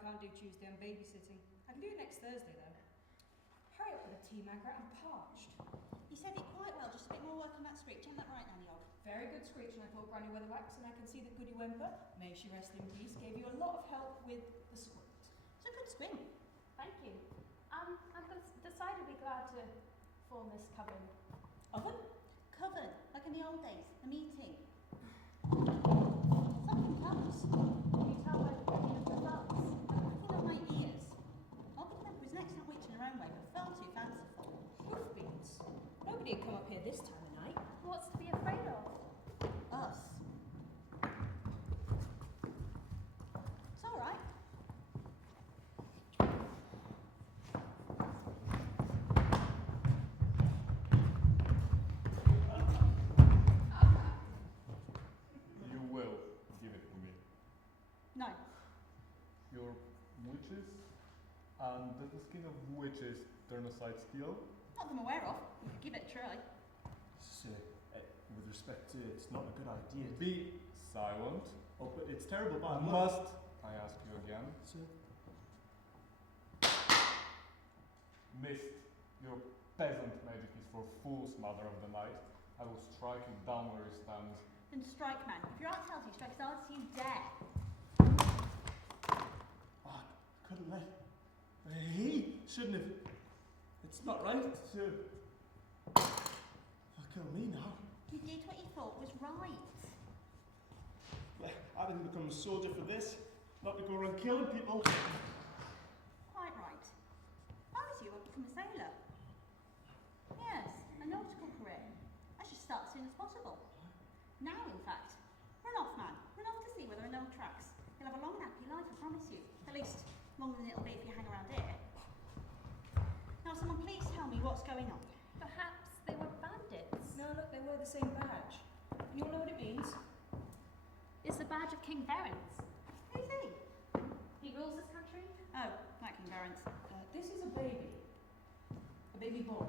can't do Tuesday, I'm babysitting. I can do it next Thursday, though. Hurry up with the tea, Margaret, I'm parched. You said it quite well, just a bit more work on that screech. Isn't that right, Nanny Og? Very good screech, and I told Granny Weatherwax, and I can see that Goody Wemper, may she rest in peace, gave you a lot of help with the script. It's a good scream. Thank you. I'm decidedly glad to form this coven. Oven? Coven, like in the old days, a meeting. Something comes. Can you tell by the clicking of the thumbs? Nothing on my ears. Old Wemper was an excellent witch in her own way, but far too fanciful. Hoofbeats. Nobody had come up here this time of night. What's to be afraid of? Us. It's all right. You will give it to me. No. Your witches? And does the skin of witches turn aside skill? Not that I'm aware of. You could give it a try. Sir, with respect to it, it's not a good idea. Be silent. Oh, but it's terrible bad luck. Must I ask you again? Sir? Mist, your peasant magic is for fools, mother of the night. I will strike you down where you stand. Then strike, man. If your aunt tells you, strike as hard as you dare. Oh, I couldn't let... He shouldn't have... It's not right to... Oh, kill me now. You did what you thought was right. I didn't become a soldier for this. Not to go around killing people. Quite right. If I was you, I'd become a sailor. Yes, a nautical career. I should start as soon as possible. Now, in fact. Run off, man. Run off to sea where there are no tracks. You'll have a long and happy life, I promise you. At least, longer than it'll be if you hang around here. Now, someone please tell me what's going on. Perhaps they were bandits. No, look, they wear the same badge. And you all know what it means? It's the badge of King Berens. Who's he? He rules this country? Oh, that King Berens. This is a baby. A baby boy.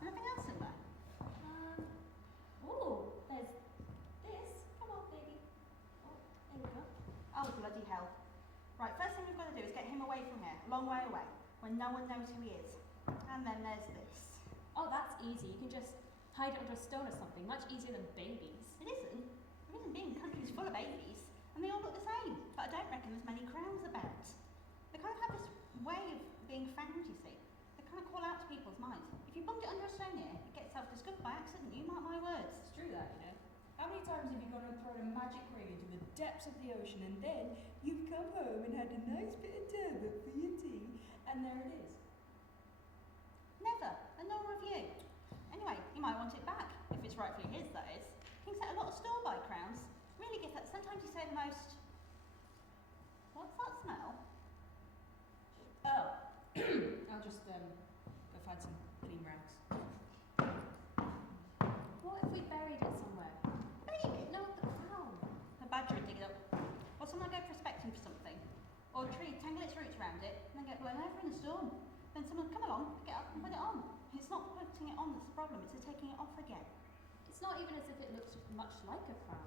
Anything else in there? Oh, there's this. Come on, baby. Oh, there we go. Oh, bloody hell. Right, first thing we've got to do is get him away from here, a long way away, when no one knows who he is. And then there's this. Oh, that's easy. You can just hide it under a stone or something. Much easier than babies. It isn't. The reason being, the country's full of babies, and they all look the same. But I don't reckon there's many crowns about. They kind of have this way of being found, you see. They kind of call out to people's minds. If you bumped it under a stone here, it gets self-discovered by accident. You mark my words. It's true that, you know. How many times have you gone and thrown a magic ring into the depths of the ocean and then you've come home and had a nice bit of turbot for your tea and there it is? Never, and nor have you. Anyway, you might want it back, if it's rightfully his, that is. King set a lot of store by crowns. Really get that. Sometimes you say the most... What's that smell? Oh, I'll just go find some clean rags. What if we buried it somewhere? Baby! No, the crown. A badger would dig it up. Or someone go prospecting for something. Or a tree, tangle its roots around it, and then get blown over in a storm. Then someone come along, pick it up and put it on. It's not putting it on that's the problem, it's the taking it off again. It's not even as if it looks much like a crown.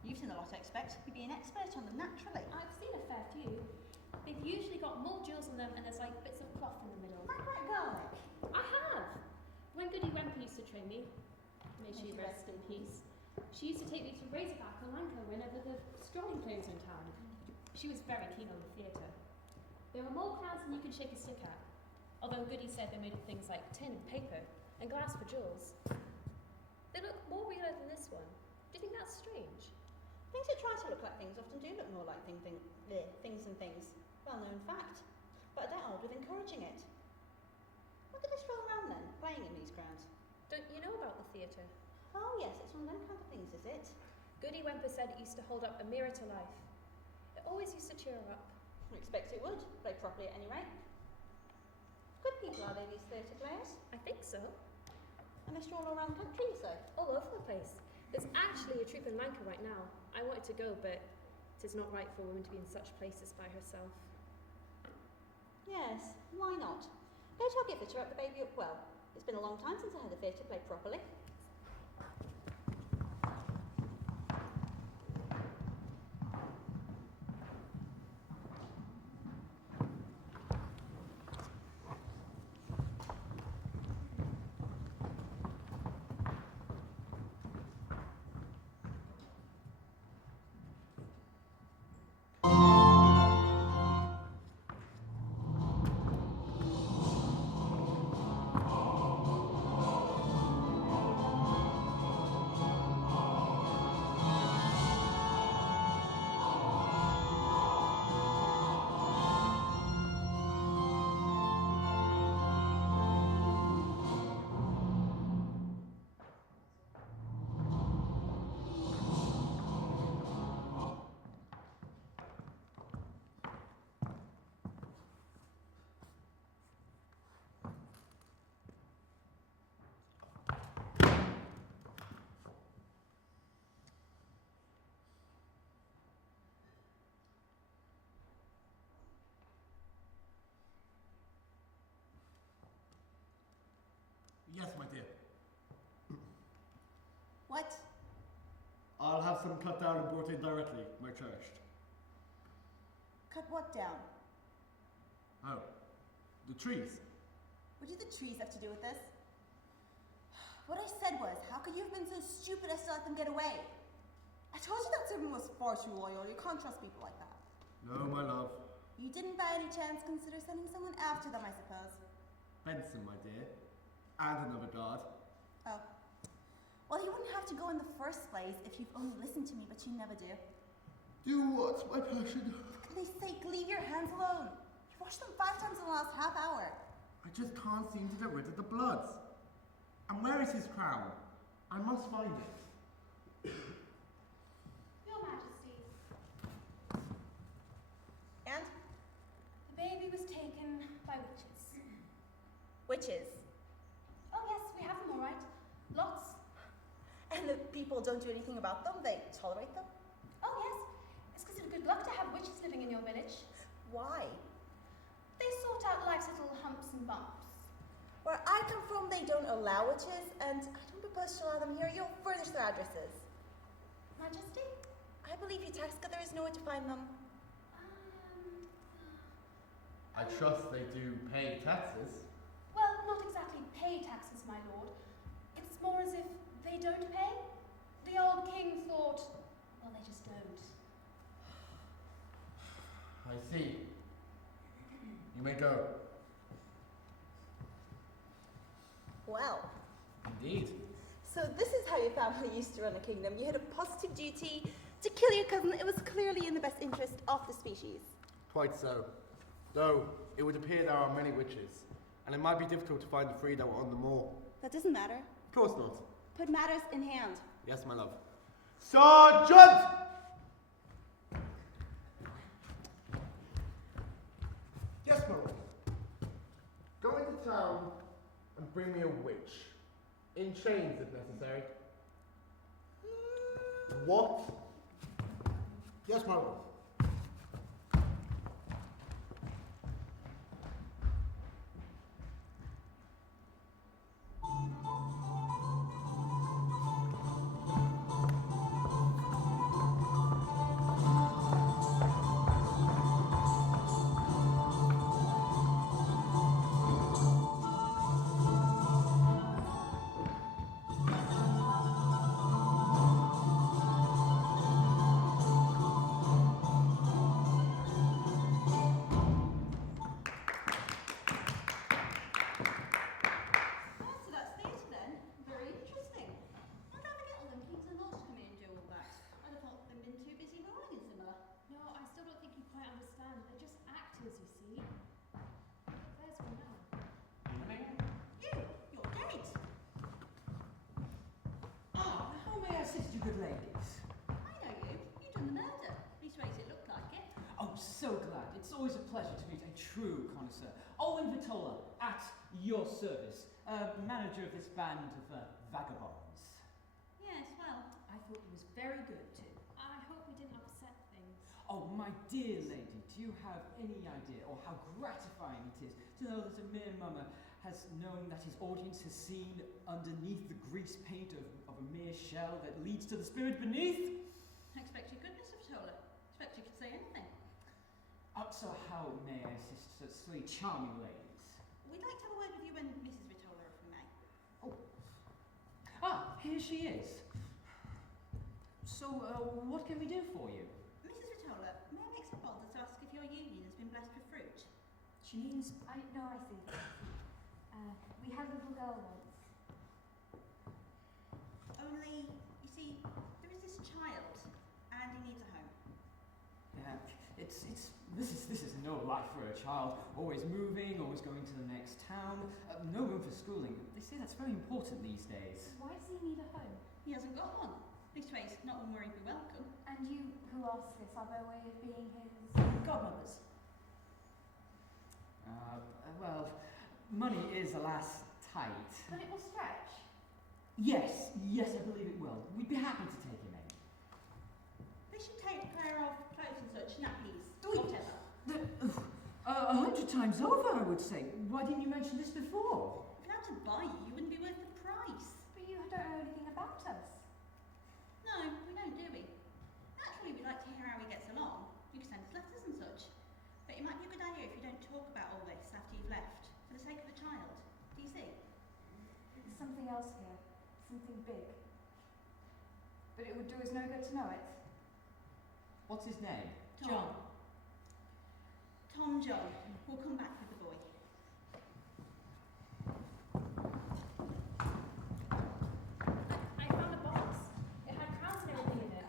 You've seen a lot, I expect. You'd be an expert on them naturally. I've seen a fair few. They've usually got more jewels on them and there's like bits of cloth in the middle. Margaret Garlic. I have! When Goody Wemper used to train me, may she rest in peace, she used to take me to Razorback or Lanka whenever the strolling plays were in town. She was very keen on the theatre. There were more crowns than you could shake a stick at, although Goody said they made of things like tin and paper and glass for jewels. They look more realer than this one. Do you think that's strange? Things that try to look like things often do look more like things and things. Well-known fact. But I don't hold with encouraging it. What did they stroll around then, playing in these crowds? Don't you know about the theatre? Oh yes, it's one of them kind of things, is it? Goody Wemper said it used to hold up a mirror to life. It always used to cheer her up. I expect it would. Play properly at any rate. Good people, are they, these theatre players? I think so. And they stroll all around the country, you say? All over the place. There's actually a troupe in Lanka right now. I wanted to go, but it is not right for a woman to be in such places by herself. Yes, why not? Go tell Gifford to wrap the baby up well. It's been a long time since I had the theatre play properly. have some cut down and brought in directly, my cherished. Cut what down? Oh, the trees. What do the trees have to do with this? What I said was, how could you have been so stupid as to let them get away? I told you that servant was far too loyal. You can't trust people like that. No, my love. You didn't by any chance consider sending someone after them, I suppose. Benson, my dear. And another guard. Oh. Well, you wouldn't have to go in the first place if you've only listened to me, but you never do. Do what, my passion? For goodness sake, leave your hands alone. You washed them 5 times in the last half hour. I just can't seem to get rid of the bloods. And where is his crown? I must find it. Your Majesty, And? the baby was taken by witches. Witches. Oh yes, we have them all right. Lots. And the people don't do anything about them? They tolerate them? Oh yes, it's considered good luck to have witches living in your village. Why? They sort out life's little humps and bumps. Where I come from, they don't allow witches, and I don't propose to allow them here. You'll furnish their addresses. Majesty? I believe you tax gatherers know where to find them. I trust they do pay taxes. Well, not exactly pay taxes, my lord. It's more as if they don't pay. The old king thought, well, they just don't. I see. You may go. Well, Indeed. so this is how your family used to run a kingdom. You had a positive duty to kill your cousin. It was clearly in the best interest of the species. Quite so. Though, it would appear there are many witches, and it might be difficult to find the 3 that were on them all. That doesn't matter. Of course not. Put matters in hand. Yes, my love. Sergeant! Yes, my lord. Go into town and bring me a witch. In chains, if necessary. What? Yes, my lord. So that's theatre then. Very interesting. I wonder how they get all them kings and lords to come in and do all that. I'd have thought they'd been too busy rolling in summer. No, I still don't think you quite understand. They're just actors, you see. There's one now. You're dead. Ah, how may I assist you, good ladies? I know you. You done the murder. Leastways it looked like it. Oh, so glad. It's always a pleasure to meet a true connoisseur. Owen Vitola, at your service. Manager of this band of vagabonds. Yes, well, I thought it was very good too. I hope we didn't upset things. Oh, my dear lady, do you have any idea, or how gratifying it is to know that a mere mummer has known that his audience has seen underneath the grease paint of a mere shell that leads to the spirit beneath? I expect you could, Mr. Vitola. Expect you could say anything. So how may I assist such three charming ladies? We'd like to have a word with you and Mrs. Vitola, if we may. Ah, here she is. So, what can we do for you? Mrs. Vitola, may I make some bold to ask if your union has been blessed with fruit? She means, I see. We had a little girl once. Only, you see, there is this child, and he needs a home. This is no life for a child. Always moving, always going to the next town. No room for schooling. They say that's very important these days. Why does he need a home? He hasn't got one. Leastways, not one where he'd be welcome. And you who asked this are by way of being his Godmothers. Well, money is, alas, tight. But it will stretch. Yes, I believe it will. We'd be happy to take him in. They should take care of clothes and such, nappies, whatever. 100 times over, I would say. Why didn't you mention this before? If we had to buy you, you wouldn't be worth the price. But you don't know anything about us. No, we don't, do we? something else here. Something big. But it would do us no good to know it. What's his name? John. Tom John. We'll come back with the boy. I found a box. It had crowns and everything in it.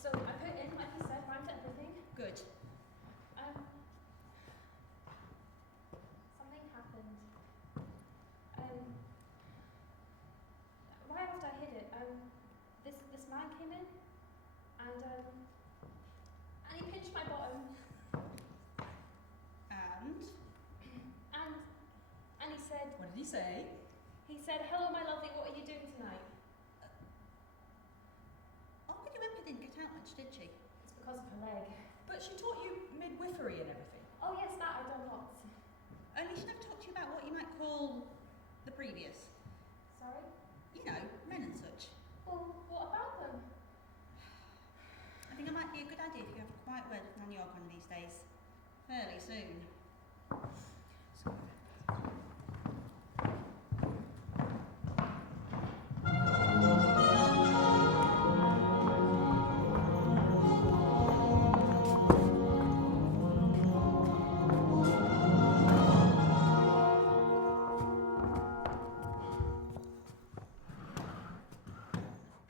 So I put it in, like you said, rhymed everything. Good. Something happened. Right after I hid it, this man came in, and he pinched my bottom, and he said, What did he say? "Hello, my lovely, what are you doing tonight?" Oh, your Wimpy didn't get out much, did she? It's because of her leg. But she taught you midwifery and everything. Oh yes, that I've done lots. Only she never talked to you about what you might call the previous. Sorry? You know, men and such. Well, what about them? I think it might be a good idea if you have a quiet word with Maniog one of these days. Fairly soon.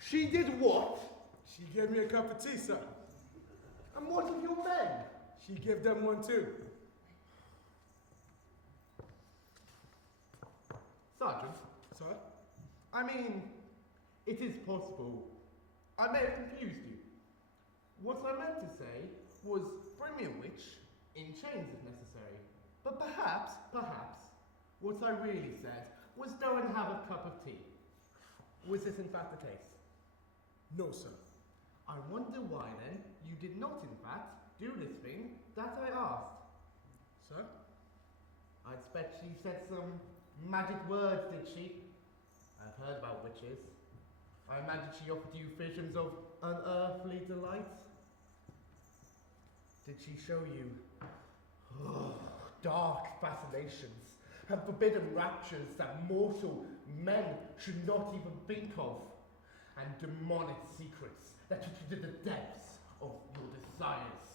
She did what? She gave me a cup of tea, sir. And what of your men? She gave them one too. Sergeant, Sir? I mean, it is possible. I may have confused you. What I meant to say was bring me a witch, in chains if necessary. But perhaps, what I really said was go and have a cup of tea. Was this in fact the case? No, sir. I wonder why then you did not in fact do this thing that I asked. Sir? I expect she said some magic words, did she? I've heard about witches. I imagine she offered you visions of unearthly delights. Did she show you dark fascinations and forbidden raptures that mortal men should not even think of, and demonic secrets that took you to the depths of your desires?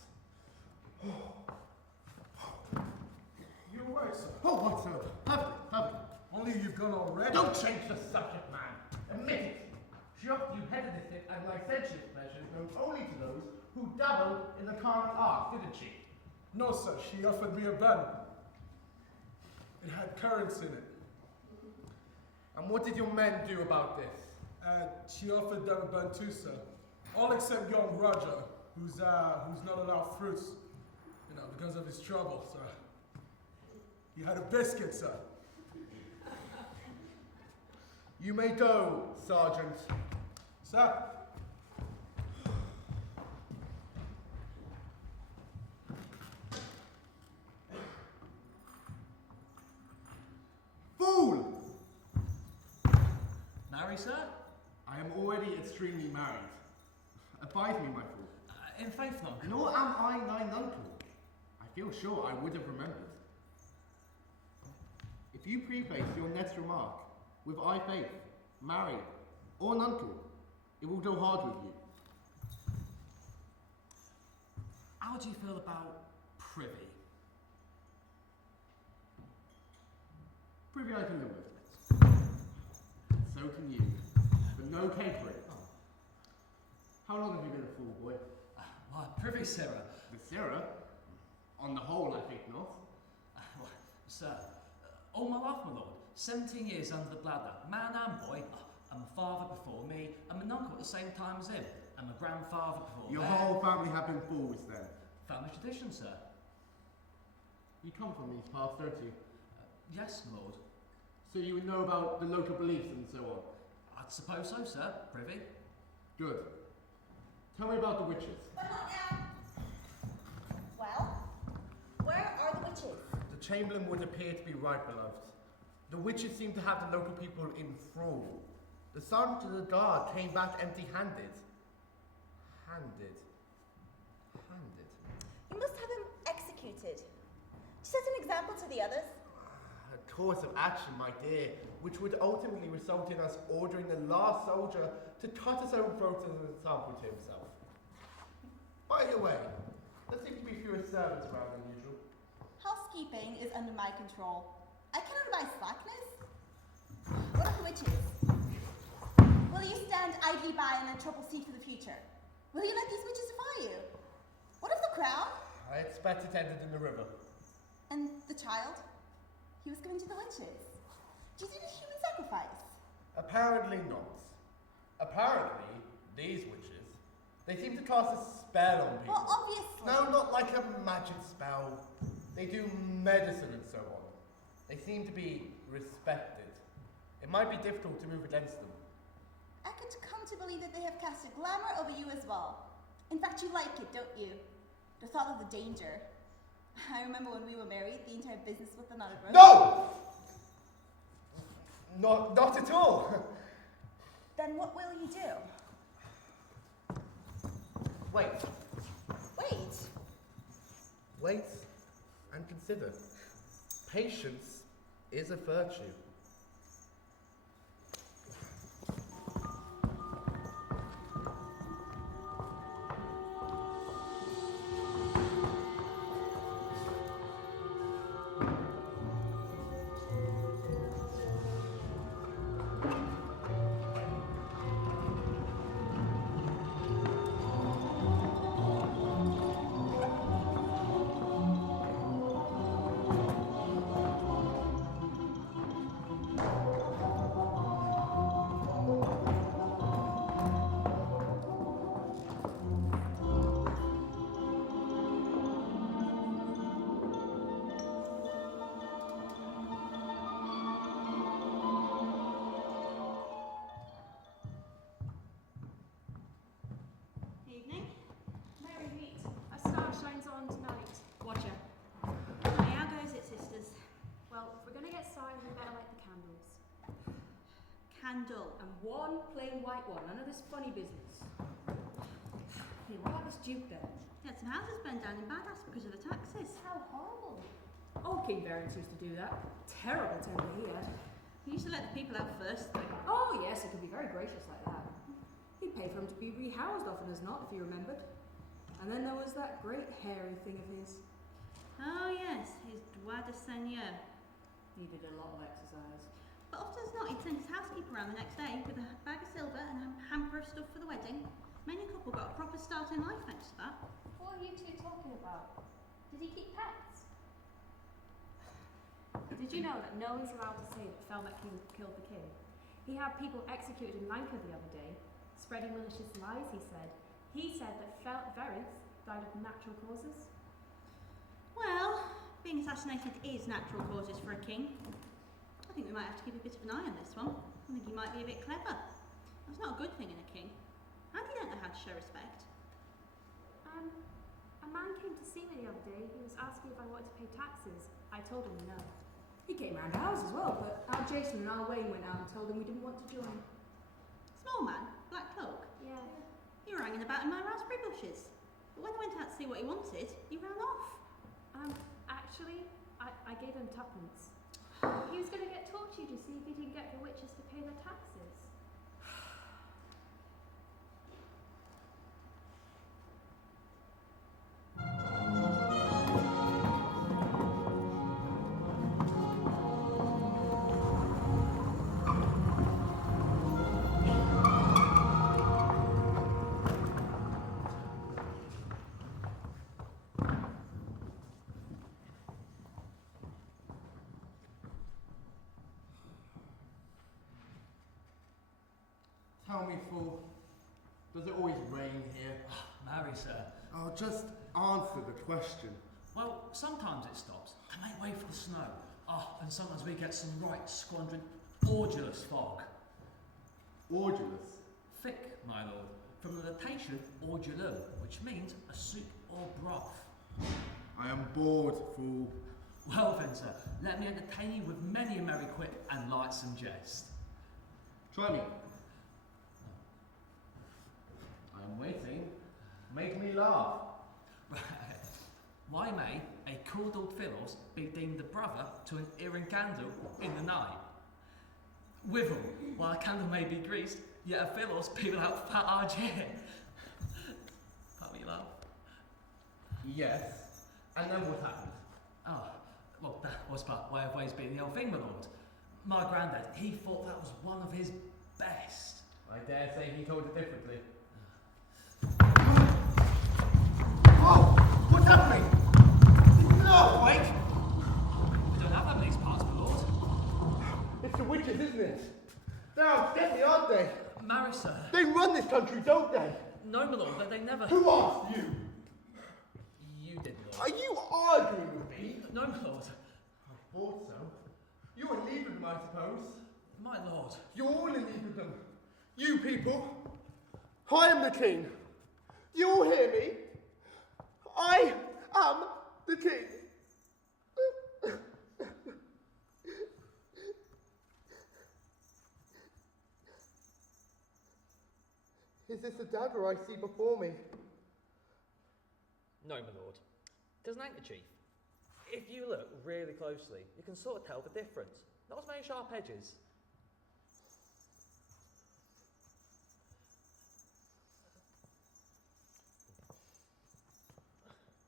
You're right, sir. Oh, what, sir? Have it. Only you've gone already. Don't change the subject, man. Admit it. She offered you hedonistic and licentious pleasures known only to those who dabbled in the carnal arts, didn't she? No, sir. She offered me a bun. It had currants in it. And what did your men do about this? She offered them a bun too, sir. All except young Roger, who's not allowed fruits, because of his trouble, sir. He had a biscuit, sir. You may go, Sergeant. Sir? Fool! Marry, sir? I am already extremely married. Advise me, my fool. In faith, nuncle. Nor am I thine uncle. I feel sure I would have remembered. If you preface your next remark with I faith, marry, or nuncle, it will go hard with you. How do you feel about privy? Privy I can live with. So can you. But no capering. How long have you been a fool, boy? Why, privy, sirrah. The Sarah? On the whole, I think not. Well, sir, all my life, my lord. 17 years under the bladder, man and boy. I'm a father before me, and an uncle at the same time as him, and my grandfather before Your them. whole family have been fools, then? Family tradition, sir. You come from these parts, don't you? Yes, my lord. So you would know about the local beliefs and so on? I'd suppose so, sir. Privy. Good. Tell me about the witches. But not now. Well, where are the witches? The Chamberlain would appear to be right, beloved. The witches seem to have the local people in thrall. The sergeant of the guard came back empty-handed. Handed. You must have him executed. To set an example to the others. A course of action, my dear, which would ultimately result in us ordering the last soldier to cut his own throat as an example to himself. By the way, there seem to be fewer servants around than usual. Housekeeping is under my control. I cannot advise slackness. What of the witches? Will you stand idly by and let trouble seed for the future? Will you let these witches defy you? What of the crown? I expect it ended in the river. And the child? He was given to the witches. Do you think it's human sacrifice? Apparently not. Apparently, these witches, they seem to cast a spell on people. Well, obviously. No, not like a magic spell. They do medicine and so on. They seem to be respected. It might be difficult to move against them. I could come to believe that they have cast a glamour over you as well. In fact, you like it, don't you? The thought of the danger. I remember when we were married, the entire business with another brother. No! Not at all. Then what will you do? Wait. Wait. Wait and consider. Patience is a virtue. Evening. Mary, meet. A star shines on tonight. Watch her. Hey, how goes it, sisters? Well, if we're going to get started, we better light the candles. Candle. And one plain white one, none of this funny business. Hey, what about this Duke then? He had some houses burned down in Badass because of the taxes. How horrible. Old King Variance used to do that. Terrible temper he had. He used to let the people out first, though. Oh yes, he could be very gracious like that. He'd pay for him to be rehoused often as not, if you remembered. And then there was that great hairy thing of his. Oh, yes, his droit de seigneur. He did a lot of exercise. But often as not, he'd send his housekeeper around the next day with a bag of silver and a hamper of stuff for the wedding. Many a couple got a proper start in life thanks to that. What are you two talking about? Did he keep pets? Did you know that no one's allowed to say that Felmet killed the king? He had people executed in Lanka the other day, spreading malicious lies, he said. He said that Variance died of natural causes. Well, being assassinated is natural causes for a king. I think we might have to keep a bit of an eye on this one. I think he might be a bit clever. That's not a good thing in a king. And he don't know how to show respect. A man came to see me the other day. He was asking if I wanted to pay taxes. I told him no. He came round ours as well, but our Jason and our Wayne went out and told him we didn't want to join. Small man, black cloak. Yeah. He was hanging about in my raspberry bushes. But when I went out to see what he wanted, he ran off. Actually, I gave him tuppence. He was going to get tortured, you see, if he didn't get the witches to pay their taxes. Tell me, fool, does it always rain here? Marry, sir. Oh, just answer the question. Well, sometimes it stops to make way for the snow. And sometimes we get some right squandering, ordulous fog. Ordulous? Thick, my lord, from the notation ordulum, which means a soup or broth. I am bored, fool. Well then, sir, let me entertain you with many a merry quip and lightsome jest. Try me. I'm waiting. Make me laugh. Why may a cordled philos be deemed the brother to an earring candle in the night? Withal, while a candle may be greased, yet a philos be without fat arge hair. Can't we laugh? Yes. And then what happened? Oh, well, that was but way of ways being the old thing, my lord. My granddad, he thought that was one of his best. I dare say he told it differently. Oh! What's happening? No, wait! We don't have them in these parts, my lord. It's the witches, isn't it? They're out deadly, aren't they? Marry, sir. They run this country, don't they? No, my lord, they never... Who asked you? You did, my Are lord. you arguing with me? No, my lord. I thought so. You're in league with them, I suppose. My lord. You're all in league with them. You people. I am the king. You all hear me? I am the king. Is this the dagger I see before me? No, my lord. It is an handkerchief. If you look really closely, you can sort of tell the difference. Not as many sharp edges.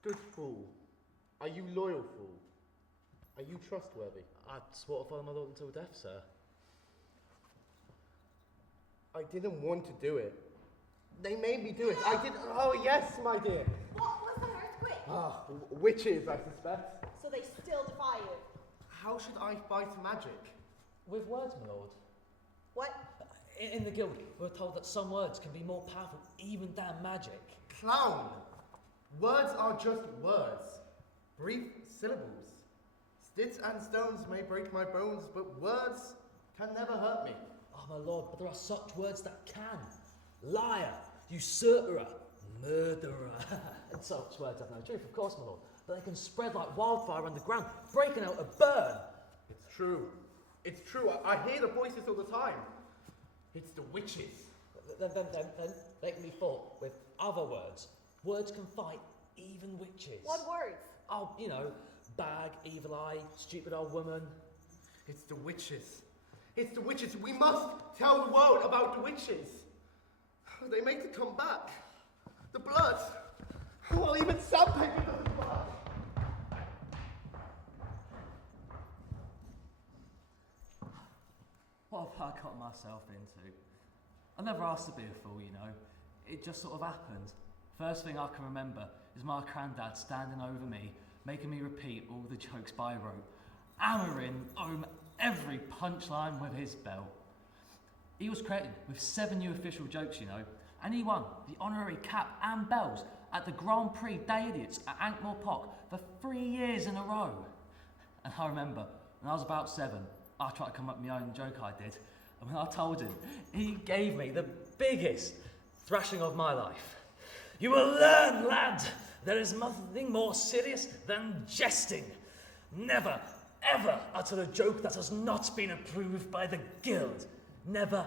Good fool. Are you loyal, fool? Are you trustworthy? I swore to follow my lord until death, sir. I didn't want to do it. They made me do it. I did. Oh, yes, my dear. What was the earthquake? Ah, witches, I suspect. So they still defy you. How should I fight magic? With words, my lord. What? In the guild, we're told that some words can be more powerful even than magic. Clown! Words are just words. Brief syllables. Sticks and stones may break my bones, but words can never hurt me. Oh, my lord, but there are such words that can. Liar, usurper, murderer. And such words have no truth, of course, my lord. But they can spread like wildfire underground, breaking out a burn. It's true. It's true. I hear the voices all the time. It's the witches. Then they can be fought with other words. Words can fight even witches. What words? Oh, you know, bag, evil eye, stupid old woman. It's the witches. It's the witches. We must tell the world about the witches. They make it come back. The blood. Well, even sandpaper doesn't work. What have I got myself into? I never asked to be a fool, you know. It just sort of happened. First thing I can remember is my granddad standing over me, making me repeat all the jokes by rote, hammering home every punchline with his belt. He was credited with 7 new official jokes, you know, and he won the honorary cap and bells at the Grand Prix des Idiots at Ankh-Morpork for 3 years in a row. And I remember, when I was about 7, I tried to come up with my own joke I did, and when I told him, he gave me the biggest thrashing of my life. You will learn, lad, there is nothing more serious than jesting. Never, ever utter a joke that has not been approved by the guild. Never,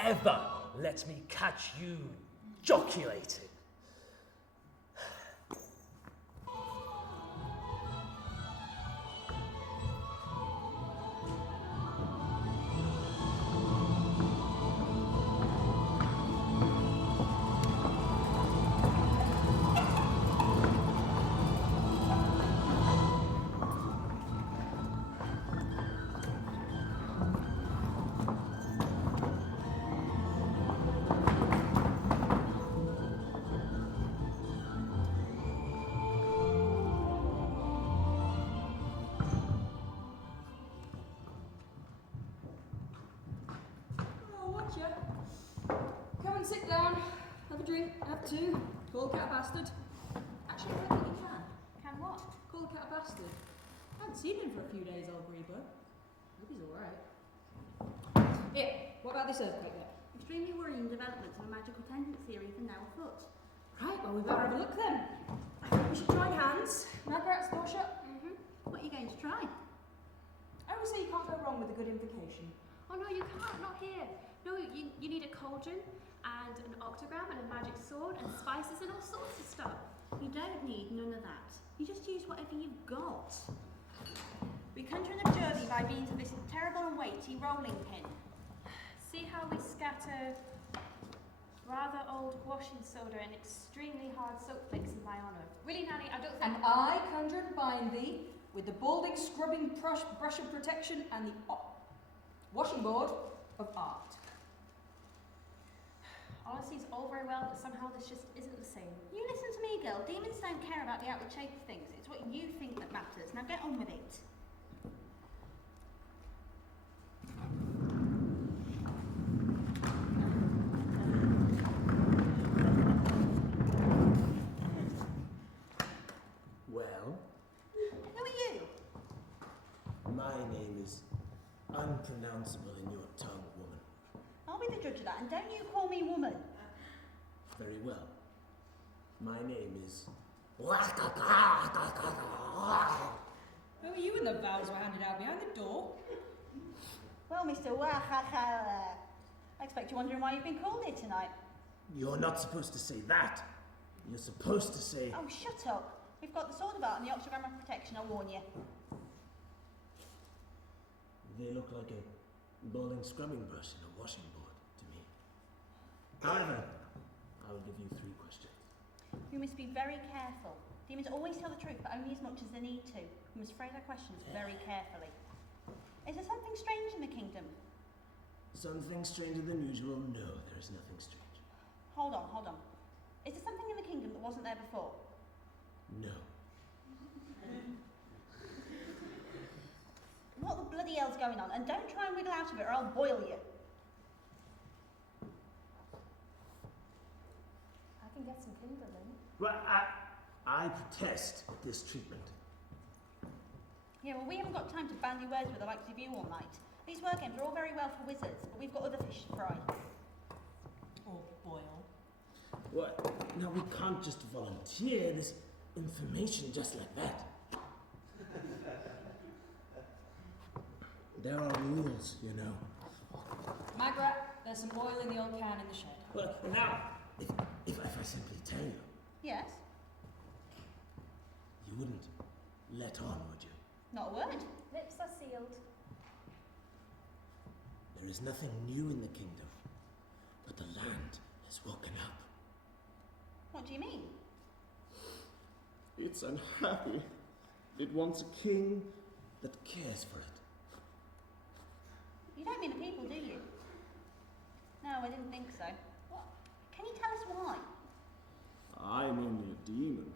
ever let me catch you joculating. Sit down, have a drink, have 2. Call the cat a bastard. Actually, I think you can. Can what? Call the cat a bastard. I haven't seen him for a few days, old Grebo. Hope he's alright. Here, what about this earthquake then? Extremely worrying developments of a magical tendency are even now afoot. Right, well we better have a look then. I think we should try hands. Margaret's door shut. What are you going to try? I always say you can't go wrong with a good invocation. Oh no, you can't, not here. No, you need a cauldron and an octagram and a magic sword and spices and all sorts of stuff. You don't need none of that. You just use whatever you've got. We conjure an observer by means of this terrible and weighty rolling pin. See how we scatter rather old washing soda and extremely hard soap flakes in my honour. Really, Nanny, I don't think... And I conjure and bind thee with the balding, scrubbing brush of protection and the washing board of art. Honestly, it's all very well, but somehow this just isn't the same. You listen to me, girl. Demons don't care about the outward shape of things. It's what you think that matters. Now get on with it. Well, Who are you? my name is unpronounceable in your tongue, woman. I'll be the judge of that, and don't you call me woman. Very well. My name is... Who are you when the vows were handed out behind the door? Well, Mr. I expect you're wondering why you've been called here tonight. You're not supposed to say that. You're supposed to say... Oh, shut up. We've got the Sword of Art and the Octagram of Protection, I'll warn you. They look like a bowling scrubbing brush and a washing board to me. However, I will give you 3 questions. You must be very careful. Demons always tell the truth, but only as much as they need to. We must phrase our questions very carefully. Is there something strange in the kingdom? Something stranger than usual? No, there is nothing strange. Hold on. Is there something in the kingdom that wasn't there before? No. What the bloody hell's going on? And don't try and wiggle out of it or I'll boil you. I can get some kindling. Well, I protest this treatment. Yeah, well, we haven't got time to bandy words with the likes of you all night. These word games are all very well for wizards, but we've got other fish to fry. Or boil. What? Now, we can't just volunteer this information just like that. There are rules, you know. Margaret, there's some oil in the old can in the shed. Well, now, if I simply tell you, Yes? you wouldn't let on, would you? Not a word. Lips are sealed. There is nothing new in the kingdom, but the land has woken up. What do you mean? It's unhappy. It wants a king that cares for it. You don't mean the people, do you? No, I didn't think so. What? Can you tell us why? I'm only a demon.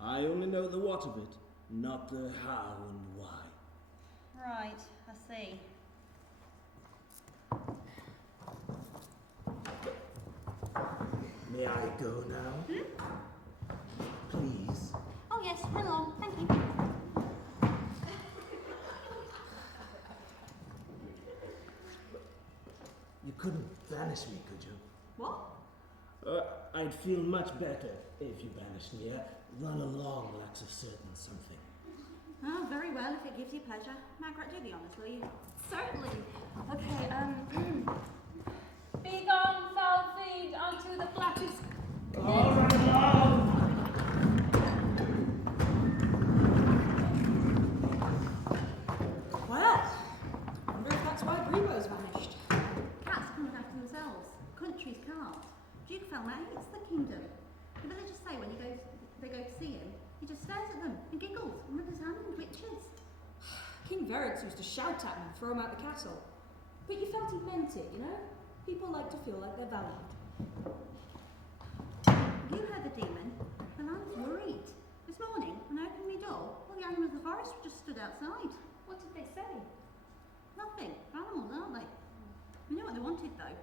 I only know the what of it, not the how and why. Right, I see. May I go now? Please. Oh yes, run along, thank you. You couldn't banish me, could you? What? I'd feel much better if you banished me. Run along lacks a certain something. Oh, very well, if it gives you pleasure. Margaret, do the honours, will you? Certainly. Okay, be gone, foul fiend, unto the blackest... All right, along! Well, I wonder if that's why Greenbow's vanished. Cats come after themselves. Countries can't. Duke Felmer hates the kingdom. The villagers say when they go to see him, he just stares at them and giggles and rubs his hand and twitches. King Wyrd used to shout at him and throw him out the castle. But you felt he meant it, you know? People like to feel like they're valued. You heard the demon. The land's worried. This morning, when I opened my door, all the animals of the forest just stood outside. What did they say? Nothing. Animals, aren't they? You know what they wanted, though?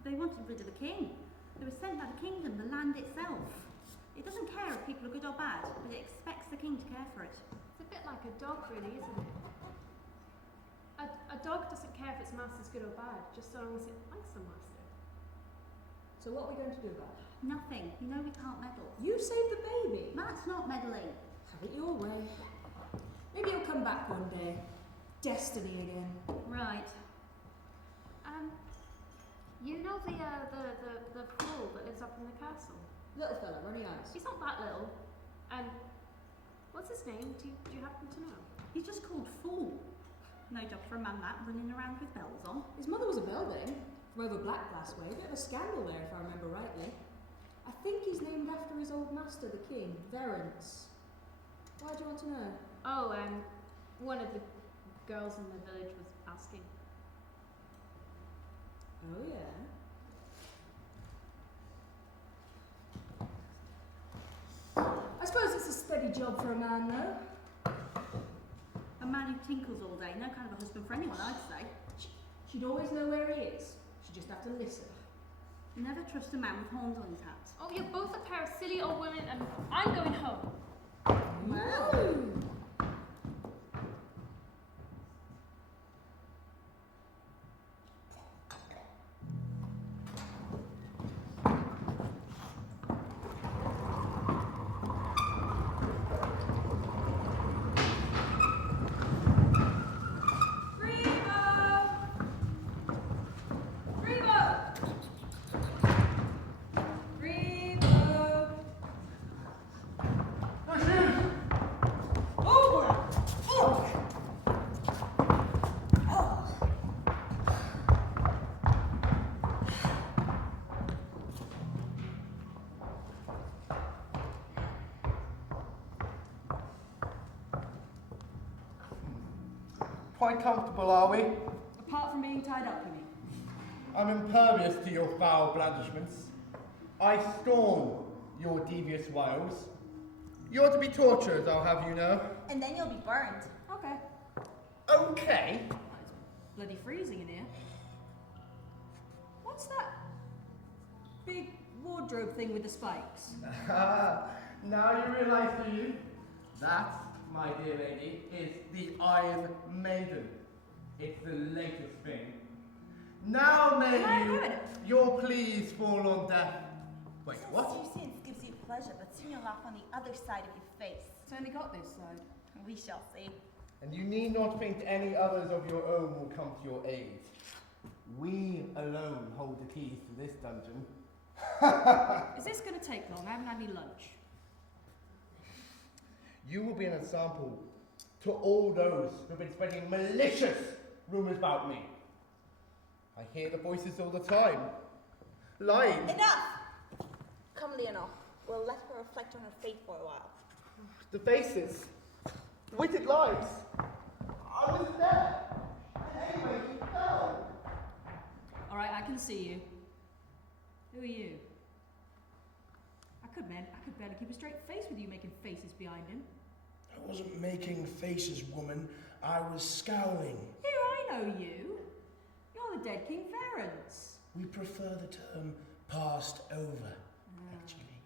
They wanted rid of the king. They were sent by the kingdom, the land itself. It doesn't care if people are good or bad, but it expects the king to care for it. It's a bit like a dog, really, isn't it? A dog doesn't care if its master's good or bad, just so long as it likes the master. So what are we going to do about it? Nothing. You know we can't meddle. You saved the baby. That's not meddling. Have it your way. Maybe you'll come back one day. Destiny again. Right. You know the pool that lives up in the castle? Little fella, runny eyes. He's not that little. And what's his name? Do you happen to know? He's just called Fool. No job for a man that running around with bells on. His mother was a beldame from over Blackglass way. A bit of a scandal there, if I remember rightly. I think he's named after his old master, the king, Verence. Why do you want to know? Oh, one of the girls in the village was asking. Oh, yeah. I suppose it's a steady job for a man, though. A man who tinkles all day, no kind of a husband for anyone, I'd say. She'd always know where he is. She'd just have to listen. Never trust a man with horns on his hat. Oh, you're both a pair of silly old women, and I'm going home. Wow. Quite comfortable, are we? Apart from being tied up, you mean? I'm impervious to your foul blandishments. I scorn your devious wiles. You're to be tortured, I'll have you know. And then you'll be burned. Okay. Okay. It's bloody freezing in here. What's that big wardrobe thing with the spikes? Now you realise, do you? That, my dear lady, is the Iron Maiden. It's the latest thing. Now may your pleas fall on deaf. Wait, what? Your sins gives you pleasure, but soon you'll laugh on the other side of your face. It's only got this side. We shall see. And you need not think any others of your own will come to your aid. We alone hold the keys to this dungeon. Is this going to take long? I haven't had any lunch. You will be an example to all those who've been spreading malicious rumours about me. I hear the voices all the time. Lying. Enough! Come, Leonor. We'll let her reflect on her fate for a while. The faces. Wicked lies. I was there. And anyway, he fell. Alright, I can see you. Who are you? I could barely keep a straight face with you making faces behind him. I wasn't making faces, woman. I was scowling. Here, I know you. You're the dead King Verence. We prefer the term passed over, actually.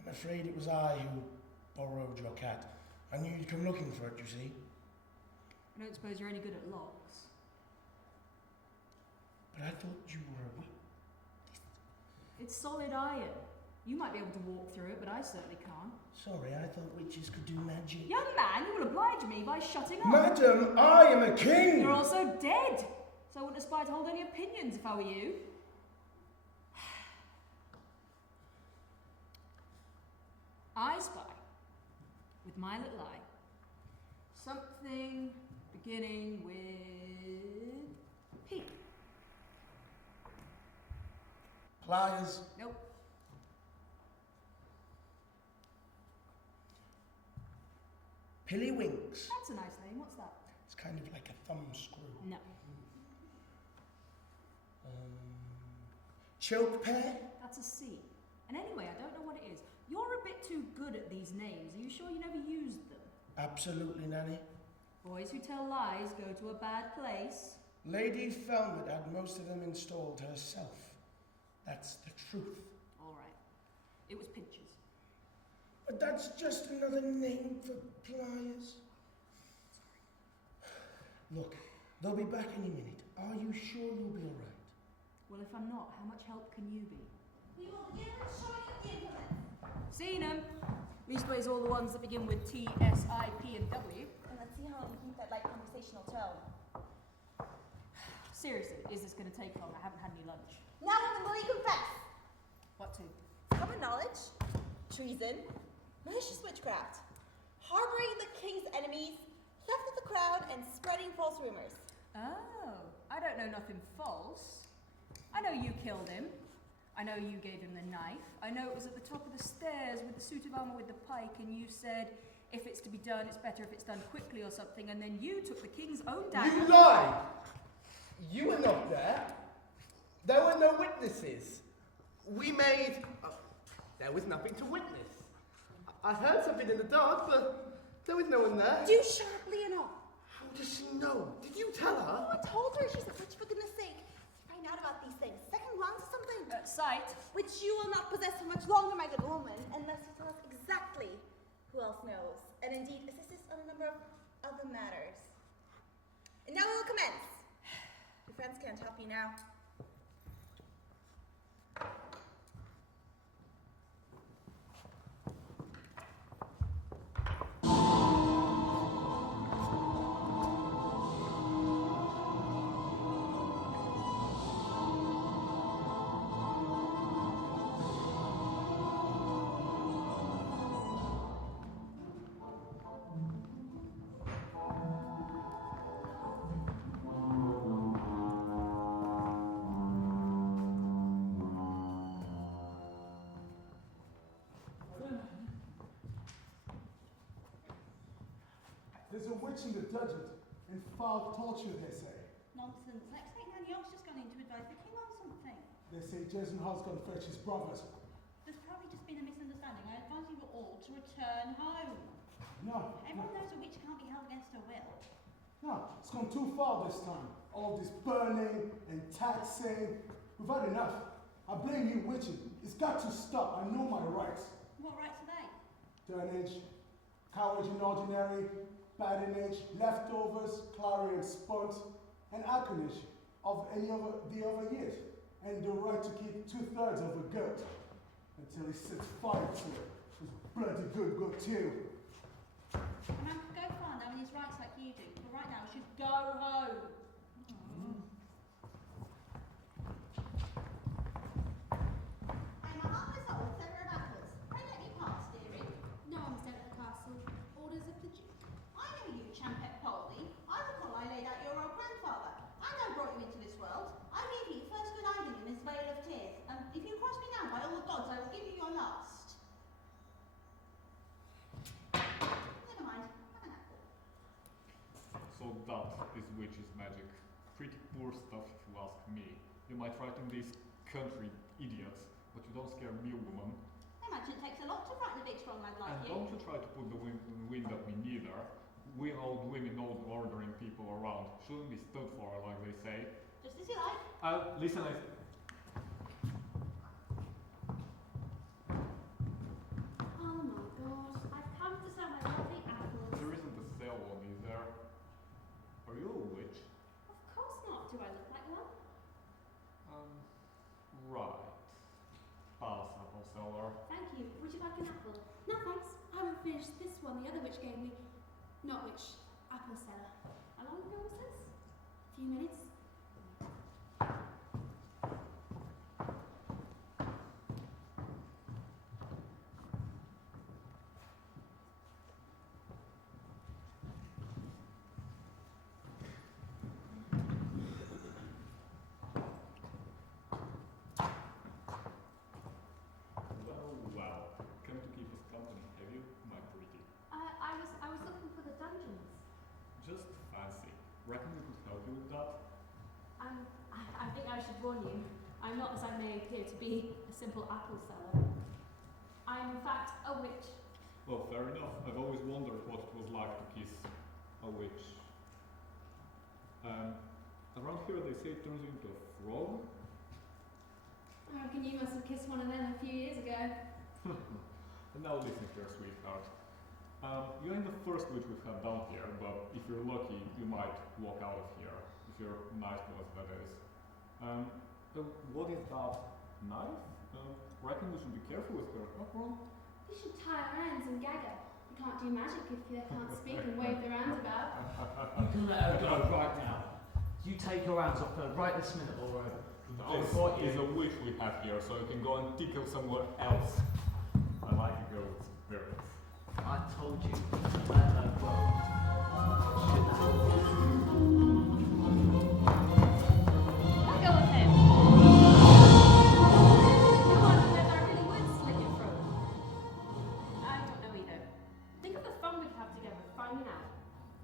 I'm afraid it was I who borrowed your cat. I knew you'd come looking for it, you see. I don't suppose you're any good at locks. But I thought you were a witch. It's solid iron. You might be able to walk through it, but I certainly can't. Sorry, I thought witches could do magic. Young man, you will oblige me by shutting up. Madam, I am a king! You're also dead, so I wouldn't aspire to hold any opinions if I were you. I spy, with my little eye, something beginning with P. Pliers. Nope. Pillywinks. That's a nice name. What's that? It's kind of like a thumbscrew. No. Choke pear? That's a C. And anyway, I don't know what it is. You're a bit too good at these names. Are you sure you never used them? Absolutely, Nanny. Boys who tell lies go to a bad place. Lady Felmond had most of them installed herself. That's the truth. All right. It was Pinches. But that's just another name for pliers. Look, they'll be back any minute. Are you sure you'll be all right? Well, if I'm not, how much help can you be? We will begin with showing of the implements. Seen them. Leastways all the ones that begin with T, S, I, P, and W. And let's see how long we keep that light conversational tone. Seriously, is this going to take long? I haven't had any lunch. Now, woman, will you confess? What to? common knowledge, treason, malicious witchcraft, harboring the king's enemies, theft of the crown, and spreading false rumors. Oh, I don't know nothing false. I know you killed him. I know you gave him the knife. I know it was at the top of the stairs with the suit of armour with the pike, and you said, if it's to be done, it's better if it's done quickly or something, and then you took the king's own dagger. You lied! You were not there. There were no witnesses. We made... there was nothing to witness. I heard something in the dark, but there was no one there. Do sharply enough. How does she know? Did you tell her? Oh, I told her. She's a witch, for goodness sake. To find out about these things. Second glance or something. Sight. Which you will not possess for much longer, my good woman, unless you tell us exactly who else knows, and indeed assist us on a number of other matters. And now we will commence. Your friends can't help you now. There's a witch in the dungeon, and foul torture, they say. Nonsense. I expect Nan York's just gone in to advise the king on something. They say Jason Hall's gone to fetch his brothers. There's probably just been a misunderstanding. I advise you all to return home. No, Everyone knows a witch can't be held against her will. no, it's gone too far this time. All this burning and taxing. We've had enough. I blame you witching. It's got to stop. I know my rights. What rights are they? Turnage, courage in ordinary, badinage, leftovers, clarion spunt, and alconage of any of the other years, and the right to keep 2/3 of a goat until he sets fire to it. It's bloody good goat too. A man could go far knowing his rights like you do, but right now we should go home. I'm a heartless old Sarah Backwards. Pray let me pass, dearie. No one was at the castle. Orders of the Duke. I know you, Champette Poldy. I recall I laid out your old grandfather. I know brought you into this world. I gave you your first good hiding in this vale of tears, and if you cross me now, by all the gods, I will give you your last. Never mind. Have an apple. So that is witch's magic. Pretty poor stuff if you ask me. You might frighten these country idiots, but you don't scare me, woman. I imagine it takes a lot to frighten a big strong lad like And you. don't you try to put the wind at me neither. We old women know ordering people around. Shouldn't be stood for, like they say. Just as you like. Listen, Oh my god, I've come to sell my lovely apples. there isn't a sale on, is there? Are you a witch? Of course not. Do I look like one? Right. Pass, apple seller. Thank you. Would you like an apple? No thanks. I haven't finished this one the other witch gave me. Not witch, apple seller. How long ago was this? A few minutes? Well, come to keep us company, have you, my pretty? I was looking for the dungeons. Just fancy. Reckon we could help you with that? I think I should warn you. I'm not, as I may appear, to be a simple apple seller. I'm in fact a witch. Well, fair enough. I've always wondered what it was like to kiss a witch. Around here they say it turns you into a frog. I reckon you must have kissed one of them a few years ago. And now listen here, sweetheart. You ain't the first witch we've had down here, but if you're lucky, you might walk out of here. If you're nice to us, that is. What is that knife? Reckon we should be careful with her, huh, Ron? You should tie her hands and gag her. You can't do magic if they can't speak and wave their hands about. You can let her go right now. You take your hands off her right this minute, or I'll This report you. is a witch we have here, so you can go and tickle somewhere else. I like a girl with spirits. I told you, let her go. Shouldn't have. Let go of him. You wonder whether I really would slit your throat. I don't know either. Think of the fun we'd have together finding out.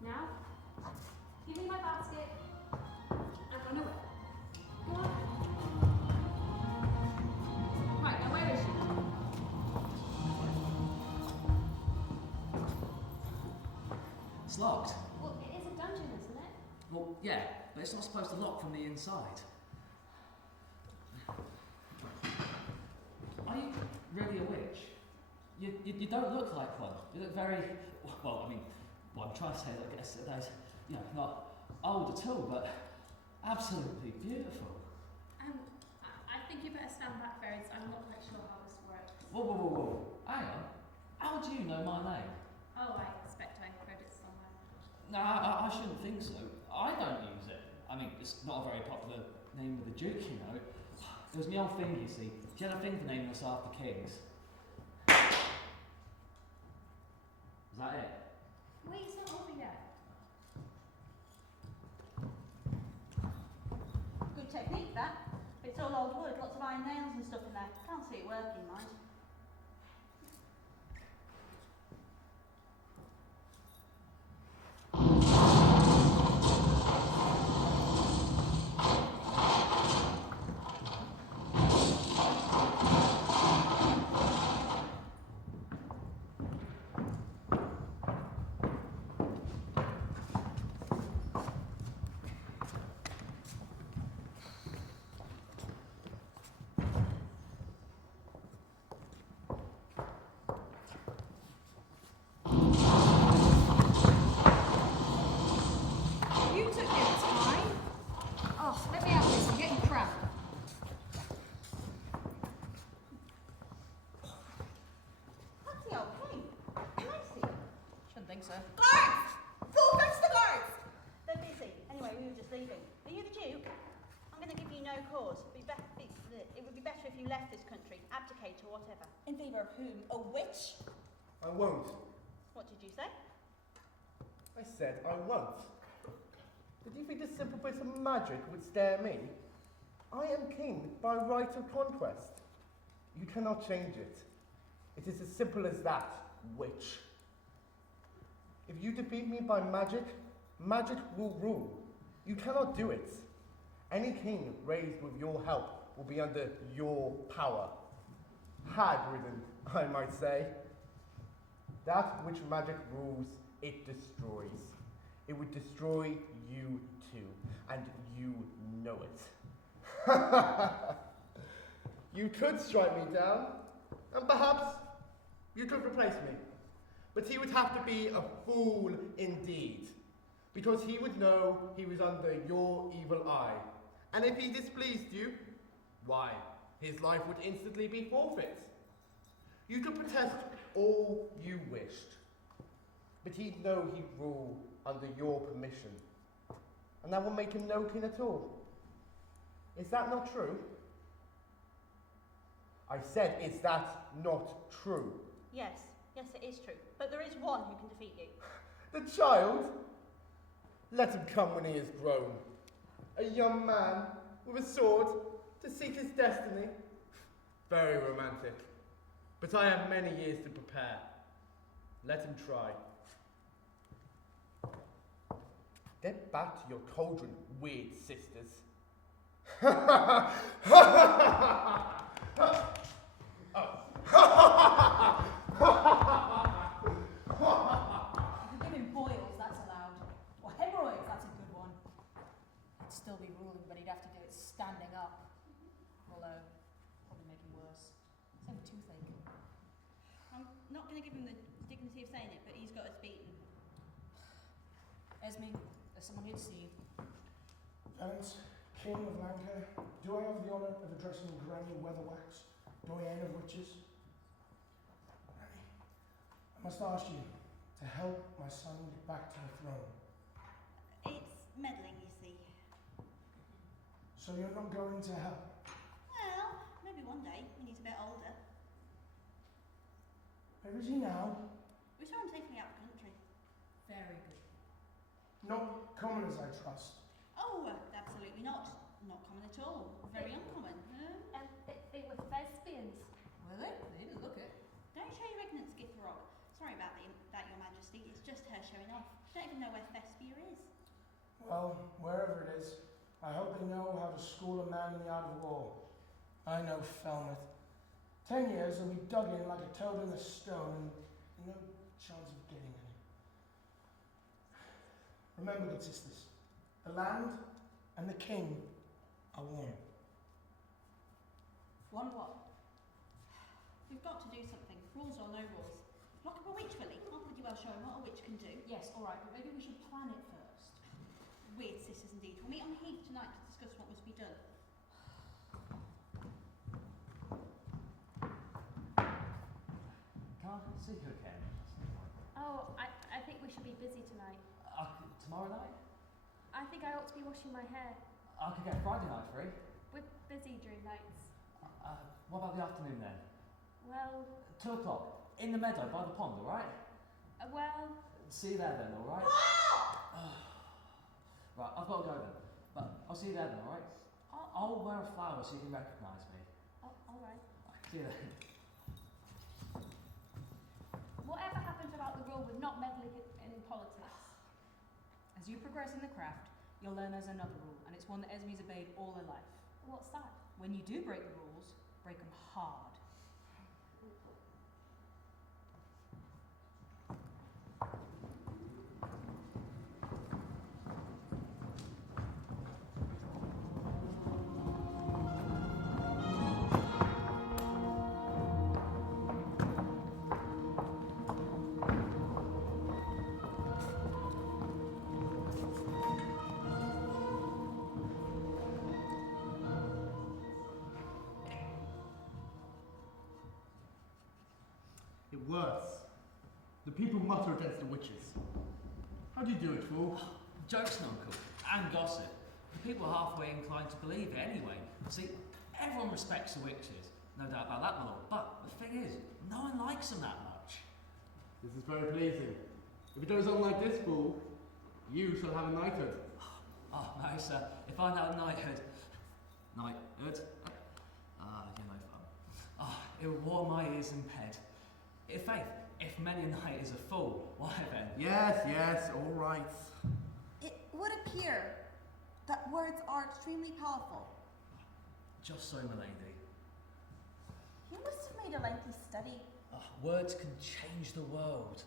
Now, give me my basket and run away. Go on. Right, now where is she? It's locked. Well, it is a dungeon, isn't it? Well, yeah, but it's not supposed to lock from the inside. Are you really a witch? You don't look like one. You look very, well, I mean, what I'm trying to say is, I guess, that is, you know, not old at all, but absolutely beautiful. I think you better stand back, Wyrd. I'm not quite sure how this works. Whoa. Hang on. How do you know my name? Oh, I expect I heard it somewhere. No, I shouldn't think so. I don't use it. I mean, it's not a very popular name with the Duke, you know. It was my old thing, you see. He had a thing for naming us after kings. Is that it? Wait, it's not over yet. Good technique, that. It's all old wood, lots of iron nails and stuff in there. Can't see it working, mind. You took your time. Oh, let me have this. I'm getting cramped. That's the old king. Nice. Shouldn't think so. Guards! Go fetch the guards! They're busy. Anyway, we were just leaving. Are you the Duke? I'm going to give you no cause. It would be better if you left this country, abdicate or whatever. In favour of whom? A witch? I won't. What did you say? I said I won't. Did you think a simple bit of magic would scare me? I am king by right of conquest. You cannot change it. It is as simple as that, witch. If you defeat me by magic, magic will rule. You cannot do it. Any king raised with your help will be under your power. Hag-ridden, I might say. That which magic rules, it destroys. It would destroy you too, and you know it. You could strike me down, and perhaps you could replace me. But he would have to be a fool indeed, because he would know he was under your evil eye. And if he displeased you, why, his life would instantly be forfeit. You could protest all you wished, but he'd know he'd rule under your permission, and that will make him no king at all. Is that not true? I said, is that not true? Yes, it is true. But there is one who can defeat you. The child? Let him come when he is grown. A young man with a sword to seek his destiny. Very romantic. But I have many years to prepare. Let him try. Get back to your cauldron, Wyrd Sisters. If you give him boils, that's allowed. Or hemorrhoids, that's a good one. He'd still be ruling, but he'd have to do it standing up. Although, probably make him worse. Same with toothache. I'm not going to give him the dignity of saying it, but he's got us beaten. Esme, there's someone here to see you. Valence, King of Lanka, do I have the honour of addressing Granny Weatherwax, Doyenne of Witches? Granny, I must ask you to help my son get back to the throne. It's meddling, you see. So you're not going to hell? Well, maybe one day when he's a bit older. Where is he now? We saw him safely out of the country. Very good. Not common as I trust. Oh, absolutely not. Not common at all. Very uncommon. They were thespians. Were they? They didn't look it. Don't show your ignorance, Githrog. Sorry about that, Your Majesty. It's just her showing off. Don't even know where Thespia is. Well, wherever it is, I hope they know how to school a man in the art of war. I know Falmouth. 10 years and we dug in like a toad in a stone and no chance of getting any. Remember, good sisters, the land and the king are one. One what? We've got to do something. Rules or no rules. Lock up a witch, Willie. I'll pretty well show him what a witch can do. Yes, all right, but maybe we should plan it first. Wyrd Sisters indeed. We'll meet on the heath tonight to discuss what must be done. Can I see you again? Oh, I think we should be busy tonight. Tomorrow night? I think I ought to be washing my hair. I could get Friday night free. We're busy during nights. What about the afternoon then? Well, 2 o'clock, in the meadow by the pond, alright? well, See you there then, alright? Right, I've got to go then. But I'll see you there then, alright? I'll wear a flower so you can recognise me. all right. See you then. Whatever happens about the rule, we're not meddling in politics. As you progress in the craft, you'll learn there's another rule, and it's one that Esme's obeyed all her life. What's that? When you do break the rules, break them hard. Worse. The people mutter against the witches. How do you do it, fool? Jokes, Uncle, and gossip. The people are halfway inclined to believe it anyway. See, everyone respects the witches, no doubt about that, my lord. But the thing is, no one likes them that much. This is very pleasing. If it goes on like this, fool, you shall have a knighthood. Oh, no, sir. If I had a knighthood. Knighthood? You know fun. It would warm my ears and head. In faith, if many a knight is a fool, why then? Yes, all right. It would appear that words are extremely powerful. Just so, my lady. You must have made a lengthy study. Words can change the world.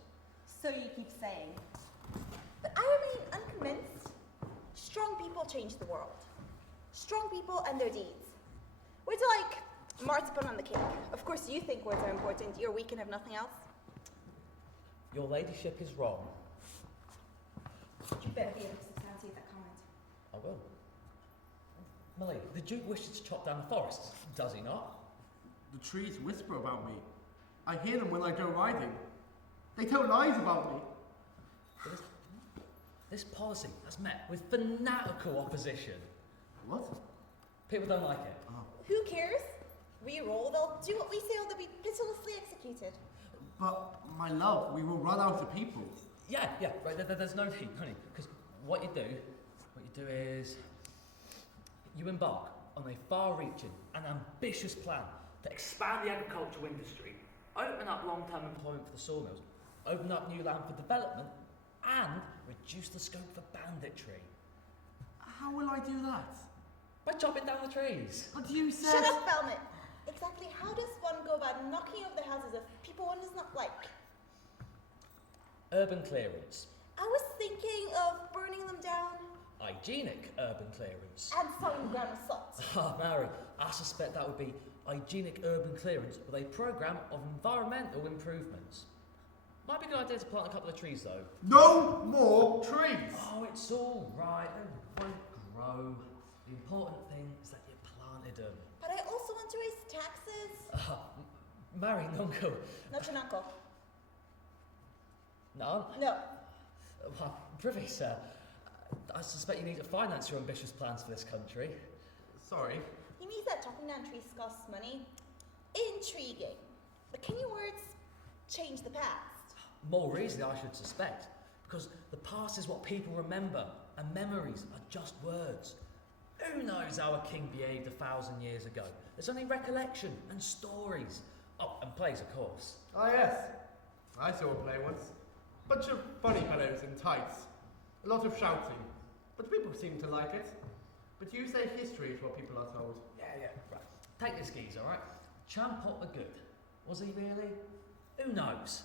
So you keep saying. But I remain unconvinced. Strong people change the world. Strong people and their deeds. Words are like marzipan on the cake. Of course you think words are important. You're weak and have nothing else. Your ladyship is wrong. You better be able to substantiate that comment. I will. My lady, the Duke wishes to chop down the forests, does he not? The trees whisper about me. I hear them when I go riding. They tell lies about me. But this policy has met with fanatical opposition. What? People don't like it. Who cares? Re-roll, they'll do what we say or they'll be pitilessly executed. But, my love, we will run out of people. Yeah, right, there's no need, honey, because what you do is you embark on a far-reaching and ambitious plan to expand the agricultural industry, open up long-term employment for the sawmills, open up new land for development, and reduce the scope for banditry. How will I do that? By chopping down the trees. But you said... Shut up, Falmouth! Exactly how does one go about knocking over the houses of people one does not like? Urban clearance. I was thinking of burning them down. Hygienic urban clearance. And sowing them down with salt. Mary, I suspect that would be hygienic urban clearance with a programme of environmental improvements. Might be a good idea to plant a couple of trees though. No more trees! Oh, it's all right. They won't grow. The important thing is that you planted them. But I also want to raise taxes. Marry an uncle. Not an uncle. No? No. Well, privy, sir. I suspect you need to finance your ambitious plans for this country. Sorry. He means that chopping down trees costs money. Intriguing. But can your words change the past? More easily, I should suspect. Because the past is what people remember, and memories are just words. Who knows how a king behaved 1,000 years ago? It's only recollection and stories. Oh, and plays, of course. Ah, yes. I saw a play once. Bunch of funny fellows in tights. A lot of shouting. But people seem to like it. But you say history is what people are told. Yeah, right. Take this geezer, alright? Champot the Good. Was he really? Who knows?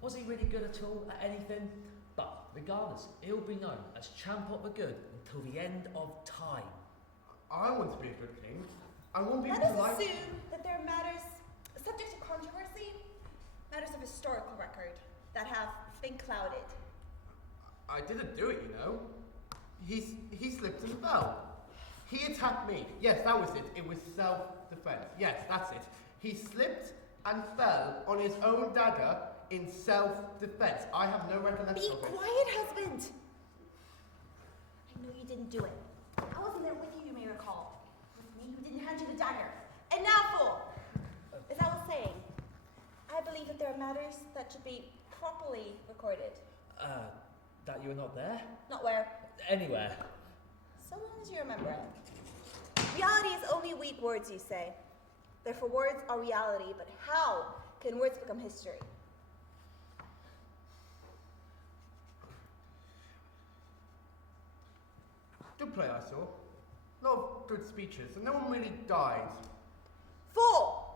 Was he really good at all at anything? But regardless, he'll be known as Champot the Good until the end of time. I want to be a good king. I want people Let to us like... assume that there are matters subject to controversy, matters of historical record, that have been clouded. I didn't do it, you know. He slipped and fell. He attacked me. Yes, that was it. It was self-defense. Yes, that's it. He slipped and fell on his own dagger in self-defense. I have no recollection Be of it. quiet, husband! I know you didn't do it. I wasn't there with you may recall. It was me who didn't hand you the dagger. And now, fool! As I was saying, I believe that there are matters that should be properly recorded. That you were not there? Not where? Anywhere. So long as you remember it. Reality is only weak words, you say. Therefore, words are reality, but how can words become history? Good play I saw. A lot of good speeches, and no one really died. Fool!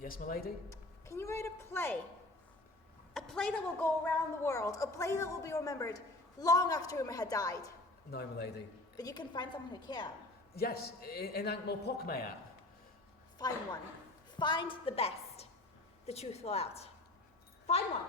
Yes, my lady? Can you write a play? A play that will go around the world, a play that will be remembered long after Uma had died. No, my lady. But you can find someone who can. Yes, in Ankh-Morpork-Mayat. Find one. Find the best. The truth will out. Find one.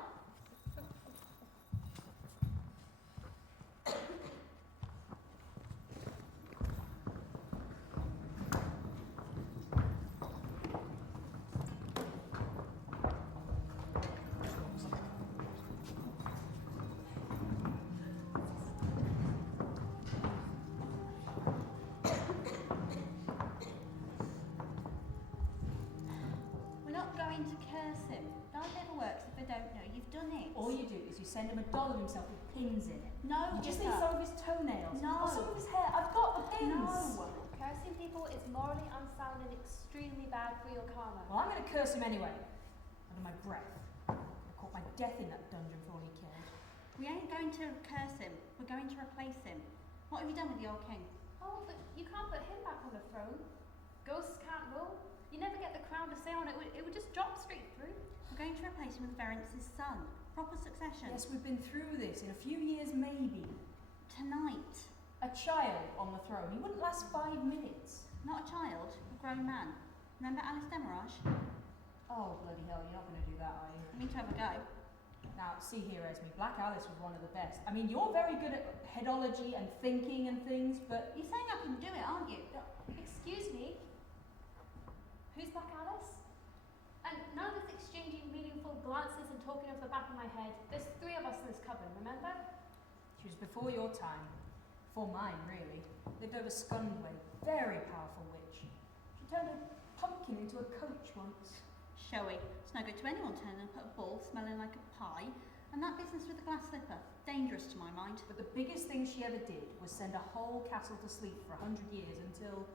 We're not going to curse him. That never works if they don't know you've done it. All you do is you send him a doll of himself with pins in it. No, You just Vicar. need some of his toenails. No. Or some of his hair. I've got the pins. No. Cursing people is morally unsound and extremely bad for your karma. Well, I'm going to curse him anyway. Under my breath. I caught my death in that dungeon for all he cared. We ain't going to curse him. We're going to replace him. What have you done with the old king? Oh, but you can't put him back on the throne. Ghosts can't rule. You never get the crown to say on it. It would just drop straight through. We're going to replace him with Ferentz's son. Proper succession. Yes, we've been through this. In a few years, maybe. Tonight. A child on the throne. He wouldn't last 5 minutes. Not a child, a grown man. Remember Alice Demirage? Oh, bloody hell, you're not going to do that, are you? I mean to have a go. Now, see here, Esme, Black Alice was one of the best. I mean, you're very good at headology and thinking and things, but... You're saying I can do it, aren't you? Excuse me? Who's Black Alice? And none of this exchanging meaningful glances and talking off the back of my head. There's 3 of us in this coven, remember? She was before your time. Before mine, really. Lived over Scundway. Very powerful witch. She turned a pumpkin into a coach once. Showy. It's no good to anyone turning up at a ball smelling like a pie. And that business with the glass slipper. Dangerous to my mind. But the biggest thing she ever did was send a whole castle to sleep for 100 years until...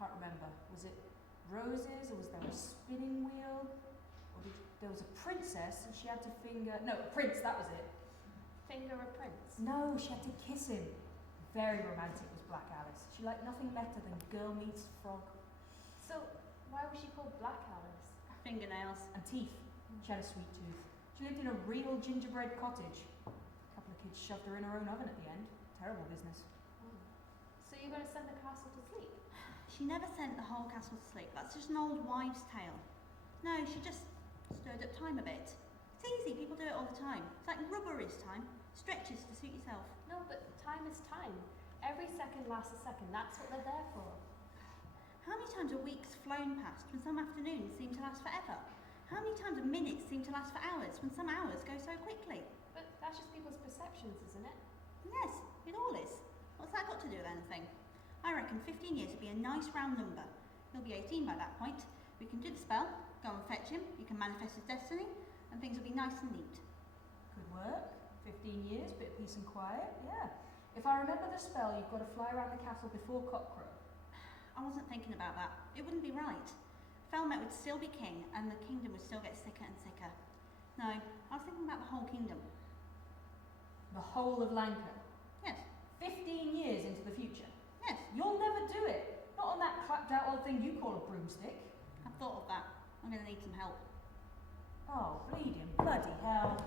Can't remember. Was it roses, or was there a spinning wheel? Or there was a princess and she had to finger... No, a prince, that was it. Finger a prince. No, she had to kiss him. Very romantic was Black Alice. She liked nothing better than girl meets frog. So, why was she called Black Alice? Fingernails. And teeth. She had a sweet tooth. She lived in a real gingerbread cottage. A couple of kids shoved her in her own oven at the end. Terrible business. So you're going to send the castle to sleep? She never sent the whole castle to sleep. That's just an old wives' tale. No, she just stirred up time a bit. It's easy, people do it all the time. It's like rubber is time. Stretches to suit yourself. No, but time is time. Every second lasts a second. That's what they're there for. How many times a week's flown past when some afternoons seem to last forever? How many times a minute seem to last for hours when some hours go so quickly? But that's just people's perceptions, isn't it? Yes, it all is. What's that got to do with anything? I reckon 15 years would be a nice round number. He'll be 18 by that point. We can do the spell, go and fetch him, you can manifest his destiny, and things will be nice and neat. Could work. 15 years, bit of peace and quiet, yeah. If I remember the spell, you've got to fly around the castle before cockcrow. I wasn't thinking about that. It wouldn't be right. Felmet would still be king, and the kingdom would still get sicker and sicker. No, I was thinking about the whole kingdom. The whole of Lanka. Yes. 15 years into the future. Yes. You'll never do it. Not on that clapped out old thing you call a broomstick. I've thought of that. I'm going to need some help. Oh, bleeding bloody hell.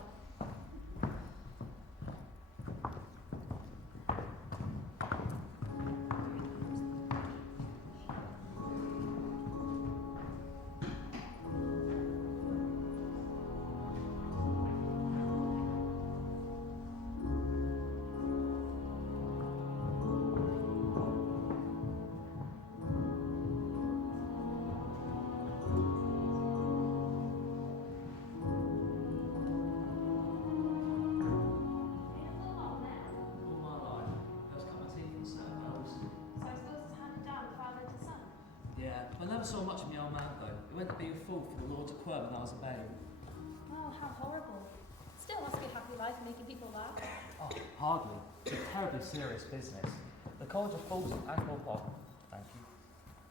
So much of my old man though. He went to be a fool for the Lord of Quirm when I was a babe. Oh, how horrible. Still must be a happy life making people laugh. Oh, hardly. It's a terribly serious business. The College of Fools in Ankh-Morpork, thank you,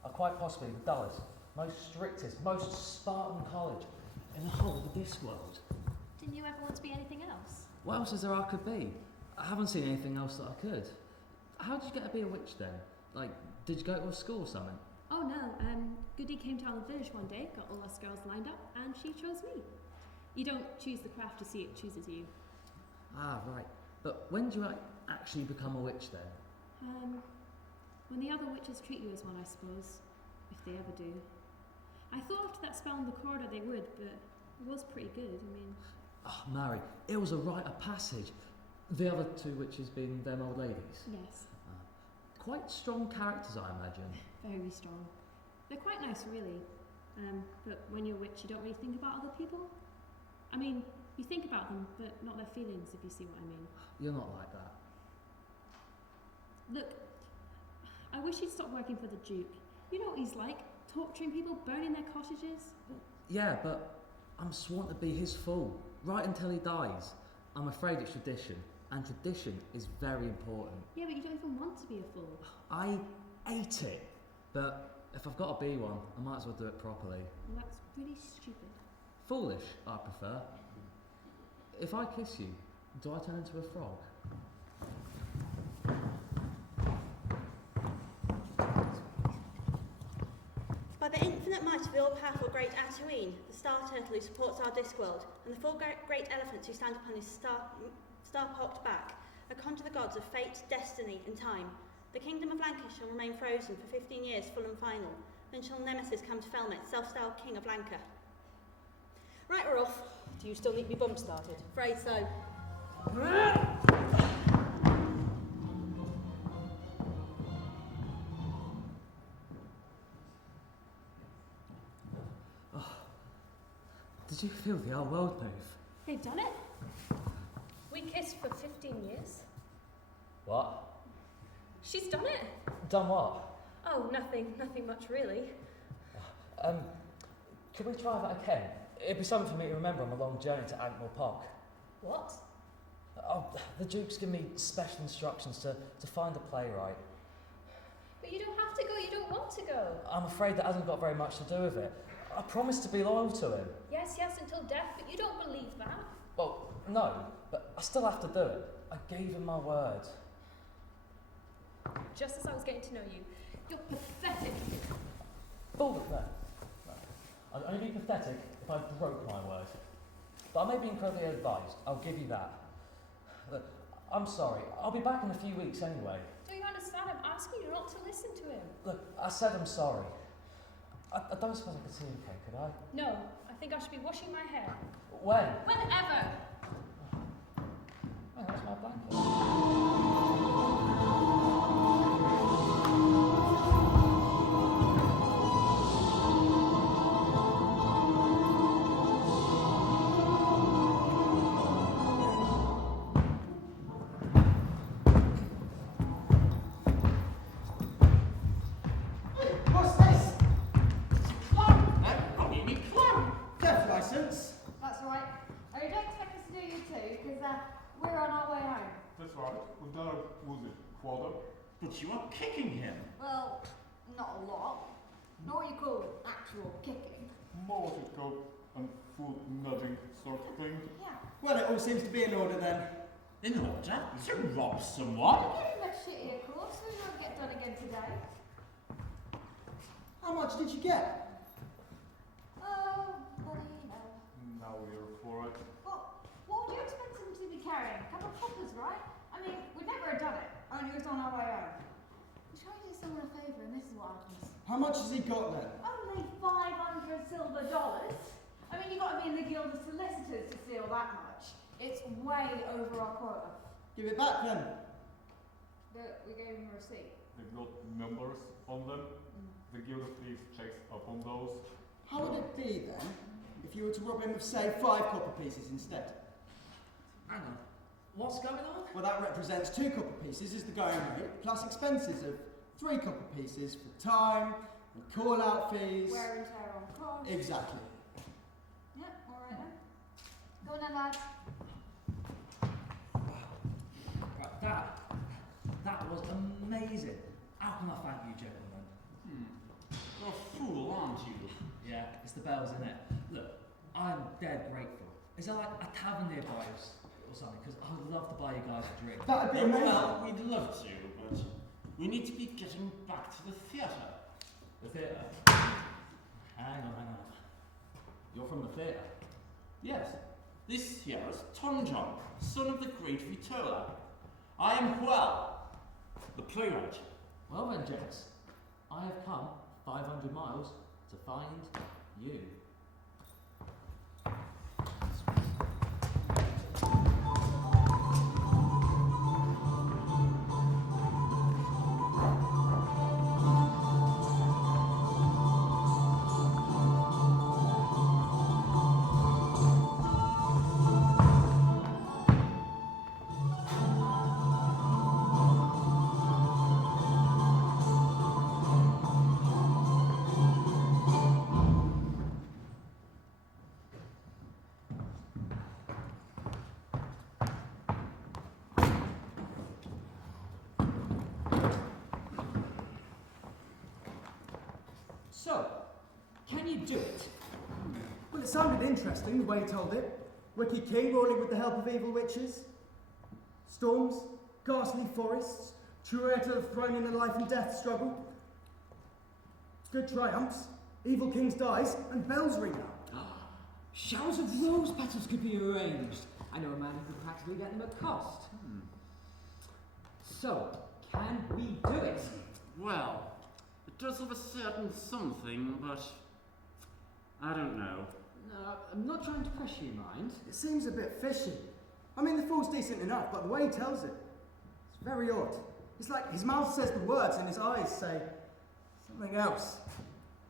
are quite possibly the dullest, most strictest, most Spartan college in the whole of this world. Didn't you ever want to be anything else? What else is there I could be? I haven't seen anything else that I could. How did you get to be a witch then? Like, did you go to a school or something? Oh no, Goody came to our village one day, got all us girls lined up, and she chose me. You don't choose the craft to see, it chooses you. Ah, right. But when do you actually become a witch then? When the other witches treat you as one, I suppose. If they ever do. I thought after that spell in the corridor they would, but it was pretty good, I mean... Oh, Mary, it was a rite of passage. The other two witches being them old ladies? Yes. Quite strong characters, I imagine. Very strong. They're quite nice, really. But when you're a witch, you don't really think about other people. I mean, you think about them, but not their feelings, if you see what I mean. You're not like that. Look, I wish he'd stop working for the Duke. You know what he's like, torturing people, burning their cottages. Yeah, but I'm sworn to be his fool, right until he dies. I'm afraid it's tradition, and tradition is very important. Yeah, but you don't even want to be a fool. I ate it, but if I've got to be one, I might as well do it properly. Well, that's really stupid. Foolish, I prefer. If I kiss you, do I turn into a frog? By the infinite might of the all-powerful great Atuin, the star turtle who supports our Discworld, and the 4 great elephants who stand upon his star-pocked back, I conjure the gods of fate, destiny, and time. The kingdom of Lanka shall remain frozen for 15 years, full and final. Then shall Nemesis come to Felmet, self-styled king of Lanka. Right, we're off. Do you still need me bump started? Afraid so. Did you feel the old world move? They've done it. We kissed for 15 years. What? She's done it. Done what? Oh, nothing much really. Could we try that again? It'd be something for me to remember on my long journey to Ankh-Morpork. What? Oh, the Duke's given me special instructions to find a playwright. But you don't have to go, you don't want to go. I'm afraid that hasn't got very much to do with it. I promised to be loyal to him. Yes, until death, but you don't believe that. Well, no, but I still have to do it. I gave him my word. Just as I was getting to know you. You're pathetic. Bull, no. I'd only be pathetic if I broke my word. But I may be incredibly advised, I'll give you that. Look, I'm sorry, I'll be back in a few weeks anyway. Don't you understand? I'm asking you not to listen to him. Look, I said I'm sorry. I don't suppose I could see him again, could I? No, I think I should be washing my hair. When? Whenever! Oh, that's my blanket. That's right. We've done a quota. But you are kicking him. Well, not a lot. Not what you call actual kicking. More what you call a foot nudging sort of thing. Yeah. Well, it all seems to be in order then. In order to rob someone? You're getting much shittier, of course, so you won't get done again today. How much did you get? Oh, bloody no. Now we're for it. Well, what would you expect them to be carrying? A couple of poppers, right? I mean, we'd never have done it. Only it was on our way home. We try to do someone a favour, and this is what happens. How much has he got then? Only 500 silver dollars. I mean, you've got to be in the Guild of Solicitors to steal that much. It's way over our quota. Give it back then. But we gave him a receipt. They've got numbers on them. The Guild of Thieves checks up on those. How would it be then if you were to rob him of, say, 5 copper pieces instead? Hang on. What's going on? Well, that represents 2 copper pieces as the going rate, plus expenses of 3 copper pieces for time and call-out fees. Wear and tear on cost. Exactly. Yep, alright then. Go on then, lads. Right, that was amazing. How can I thank you, gentlemen? You're a fool, aren't you? Yeah, it's the bells, isn't it? Look, I'm dead grateful. Is there like a tavern nearby or something? Because I would love to buy you guys a drink. That'd be amazing. Well, we'd love to, but we need to be getting back to the theatre. The theatre? Hang on. You're from the theatre? Yes, this here is Tonjon, son of the great Vitola. I am the playwright. Well then, gents, I have come 500 miles to find you. So, can you do it? Well, it sounded interesting the way he told it. Wicked king ruling with the help of evil witches. Storms, ghastly forests, Trueta of throne in a life and death struggle. Good triumphs, evil kings dies, and bells ring out. Showers of rose petals could be arranged. I know a man who could practically get them at cost. So, can we do it? Well, it does have a certain something, but I don't know. No, I'm not trying to pressure you, mind. It seems a bit fishy. I mean, the fool's decent enough, but the way he tells it, it's very odd. It's like his mouth says the words and his eyes say something else.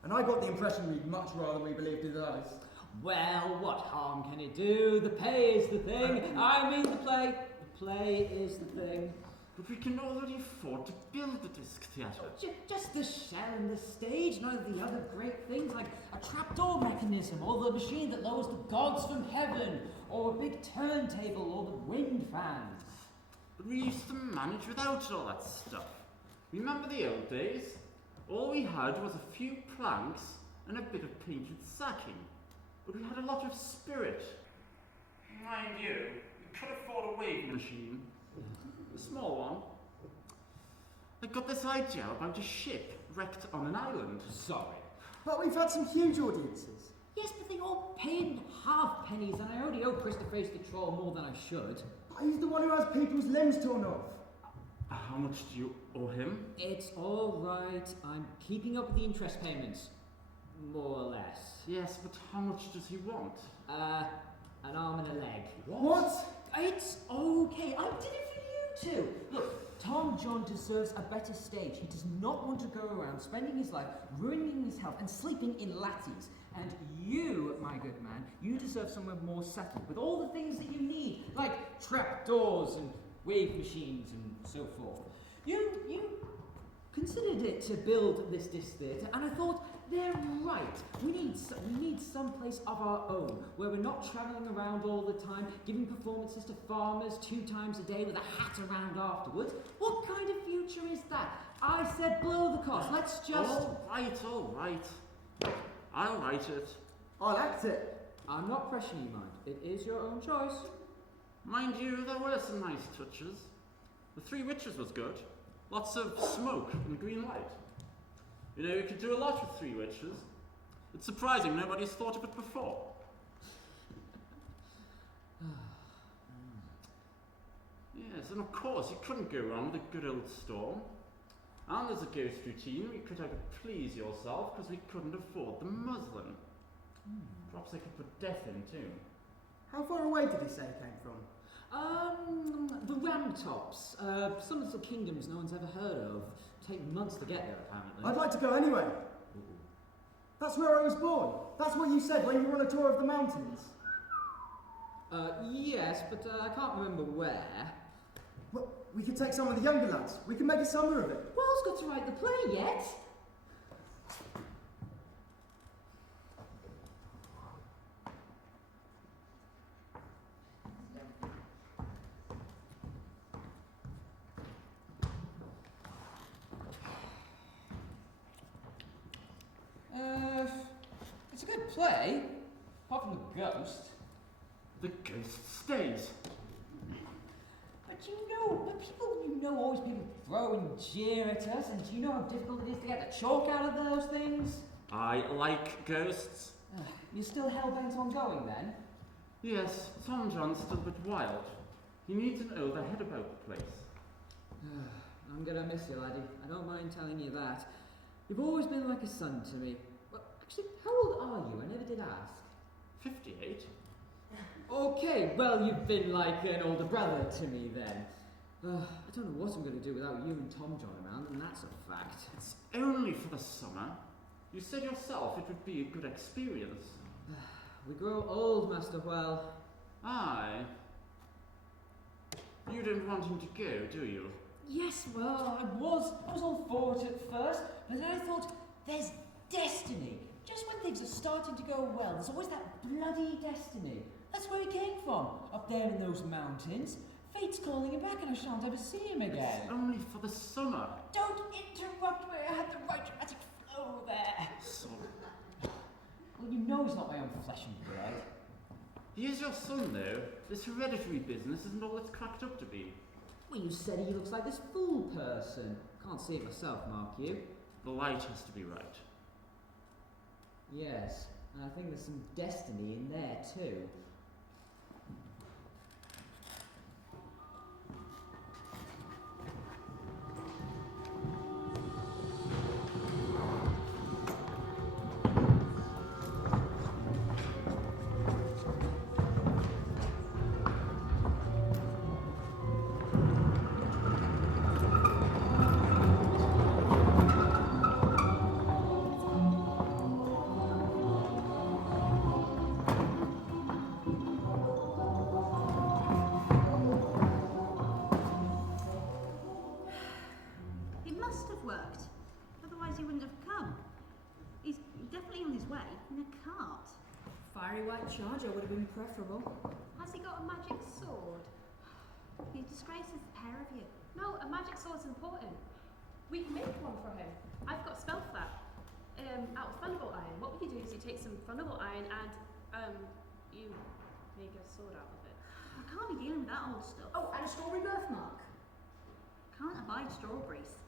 And I got the impression we'd much rather we believed his eyes. Well, what harm can it do? The pay is the thing. I mean the play. The play is the thing. But we can already afford to build the disc theatre. Just the shell and the stage, none of the other great things like a trapdoor mechanism, or the machine that lowers the gods from heaven, or a big turntable, or the wind fans. But we used to manage without all that stuff. Remember the old days? All we had was a few planks and a bit of painted sacking. But we had a lot of spirit. Mind you, we could afford a wave machine. A small one. I got this idea about a ship wrecked on an island. Sorry. But we've had some huge audiences. Yes, but they all pay in halfpennies, and I already owe Christopher the Troll more than I should. He's the one who has people's limbs torn off. How much do you owe him? It's all right. I'm keeping up with the interest payments. More or less. Yes, but how much does he want? An arm and a leg. What? It's okay. I did it for you two. Look, Tom John deserves a better stage. He does not want to go around spending his life ruining his health and sleeping in latties. And you, my good man, you deserve somewhere more settled with all the things that you need, like trapdoors and wave machines and so forth. You considered it to build this disc theatre, and I thought they're right. We need some place of our own, where we're not travelling around all the time, giving performances to farmers 2 times a day with a hat around afterwards. What kind of future is that? I said blow the cost. Let's just... All right. I'll write it. I'll act it. I'm not pressuring you, mind. It is your own choice. Mind you, there were some nice touches. The Three Witches was good. Lots of smoke and green light. You know, you could do a lot with 3 witches. It's surprising nobody's thought of it before. Yes, and of course, you couldn't go wrong with a good old storm. And there's a ghost routine. We could have a please yourself because we couldn't afford the muslin. Perhaps I could put death in too. How far away did he say it came from? The Ramtops. Some little kingdoms no one's ever heard of. Take months to get there, apparently. I'd like to go anyway. That's where I was born. That's what you said when you were on a tour of the mountains. Yes, but I can't remember where. Well, we could take some of the younger lads. We can make a summer of it. Well's got to write the play yet. It's a good play, apart from the ghost. The ghost stays. But people always people throw and jeer at us, and do you know how difficult it is to get the chalk out of those things? I like ghosts. You're still hell-bent on going then? Yes, Tom John's still a bit wild. He needs an older head about the place. I'm gonna miss you, laddie. I don't mind telling you that. You've always been like a son to me. Well, actually, how old are you? I never did ask. 58. Okay, well, you've been like an older brother to me then. I don't know what I'm going to do without you and Tom John around, and that's a fact. It's only for the summer. You said yourself it would be a good experience. We grow old, Master Well. Aye. You don't want him to go, do you? Yes, well, I was all for it at first, but then I thought, there's destiny. Just when things are starting to go well, there's always that bloody destiny. That's where he came from, up there in those mountains. Fate's calling him back and I shan't ever see him again. It's only for the summer. Don't interrupt me, I had the right dramatic flow there. Sorry. Well, you know he's not my own flesh and blood. He is your son, though. This hereditary business isn't all it's cracked up to be. Well, you said he looks like this fool person. Can't see it myself, mark you. The light has to be right. Yes, and I think there's some destiny in there too. Charger would have been preferable. Has he got a magic sword? He disgraces the pair of you. No, a magic sword's important. We can make one for him. I've got spell for that. Out of thunderbolt iron. What you do is you take some thunderbolt iron and you make a sword out of it. I can't be dealing with that old stuff. Oh, and a strawberry birthmark. Can't abide strawberries.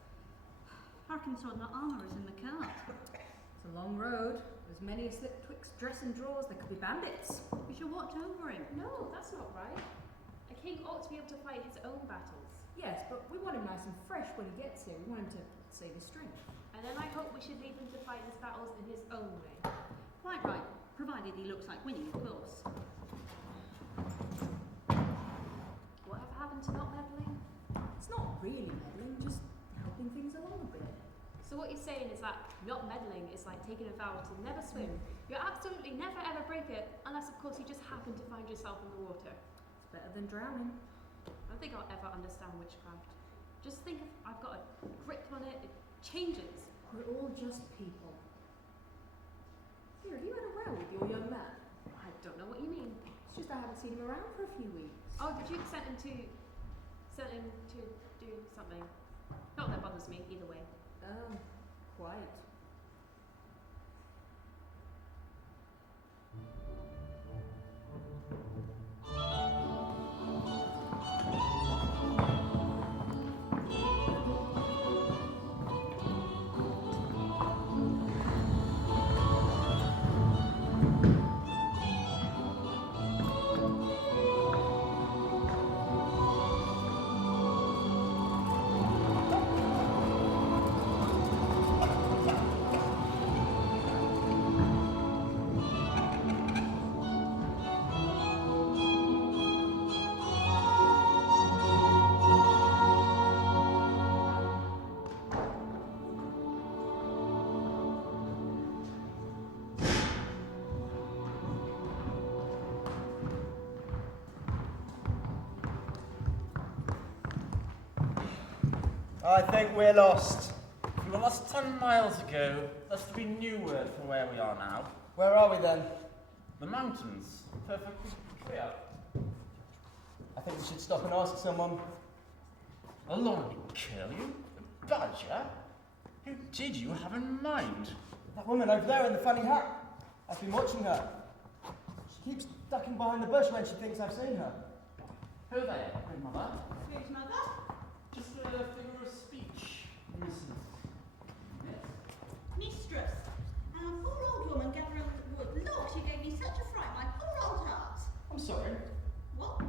I reckon sword not armour is in the cart. It's a long road. There's many a slip twixt dress and drawers. There could be bandits. We should watch over him. No, that's not right. A king ought to be able to fight his own battles. Yes, but we want him nice and fresh when he gets here. We want him to save his strength. And then I hope we should leave him to fight his battles in his own way. Quite right, provided he looks like winning, of course. Whatever happened to not meddling? It's not really meddling, just helping things along a bit. So what you're saying is that not meddling is like taking a vow to never swim. You'll absolutely never ever break it, unless of course you just happen to find yourself in the water. It's better than drowning. I don't think I'll ever understand witchcraft. Just think if I've got a grip on it, it changes. We're all just people. have you had a row with your young man? I don't know what you mean. It's just I haven't seen him around for a few weeks. Oh, the Duke sent him to do something. Not that bothers me, either way. Oh, quite. I think we're lost. We were lost 10 miles ago. That's to be new word for where we are now. Where are we then? The mountains. Perfectly clear. I think we should stop and ask someone. Alone kill you? A badger? Who did you have in mind? That woman over there in the funny hat. I've been watching her. She keeps ducking behind the bush when she thinks I've seen her. Who there, grandmother? Whose mother? Just a figure of speech. Listen. Yes. Mistress. And a poor old woman gathering wood. Look, she gave me such a fright, my poor old heart. I'm sorry. What?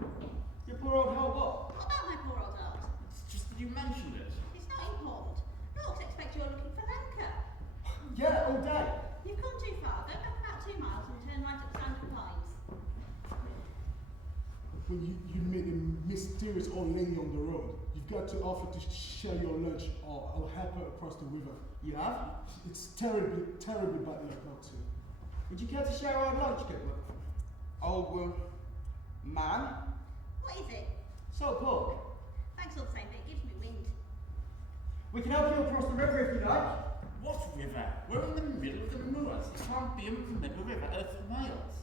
Your poor old heart what? What about my poor old heart? It's just that you mentioned it. It's not important. Look, expect you're looking for Lanka. Yeah, all day. You've come too far. Go back about 2 miles and turn right at Sandal Pines. When you meet a mysterious old lady on the road, you've got to offer to share your lunch or I'll help her across the river. You have? It's terribly, terribly bad luck not to. Would you care to share our lunch, good old man? What is it? Salt pork. Thanks all the same, but it gives me wind. We can help you across the river if you like. What river? We're in the middle of the moors. It can't be in the middle of the river for miles.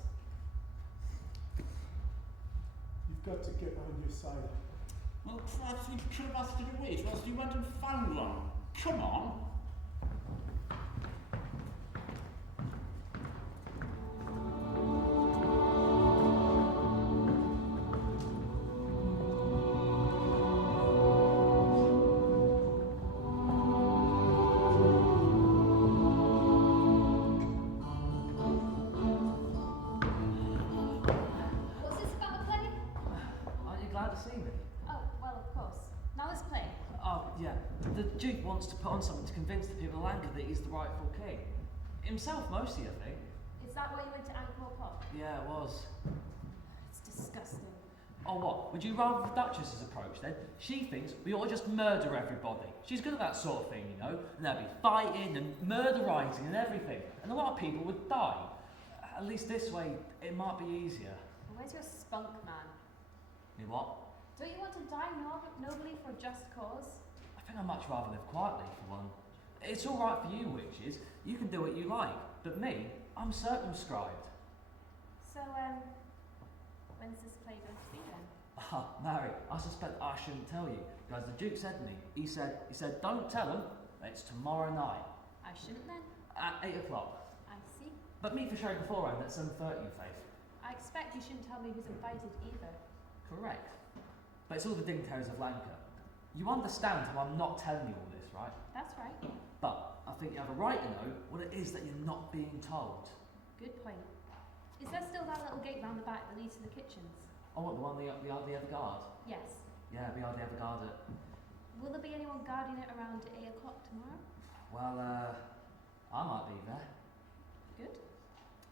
You've got to get on your side. Well, perhaps we could have asked you to wait whilst you went and found one. Come on. What's this about the play? Aren't you glad to see me? Oh, well, of course. Now this play. Oh, yeah. The Duke wants to put on something to convince the people of Lanka that he's the rightful king. Himself, mostly, I think. Is that why you went to Angkor Pop? Yeah, it was. It's disgusting. Oh, what? Would you rather the Duchess's approach, then? She thinks we ought to just murder everybody. She's good at that sort of thing, you know? And there'll be fighting and murderizing and everything. And a lot of people would die. At least this way, it might be easier. Where's your spunk, man? You what? Don't you want to die nobly for a just cause? I think I'd much rather live quietly, for one. It's all right for you, witches. You can do what you like. But me, I'm circumscribed. So, when's this play going to be then? Ah, Mary, I suspect I shouldn't tell you, because the Duke said to me, he said, don't tell them, it's tomorrow night. I shouldn't then. At 8 o'clock. I see. But meet for showing beforehand at 7:30, Faith. I expect you shouldn't tell me who's invited either. Correct. But it's all the dignitaries of Lanka. You understand how I'm not telling you all this, right? That's right. But I think you have a right to know what it is that you're not being told. Good point. Is there still that little gate round the back that leads to the kitchens? Oh, what, the one behind the other guard? Yes. Yeah, behind the other guard at... Will there be anyone guarding it around 8 o'clock tomorrow? Well, I might be there. Good.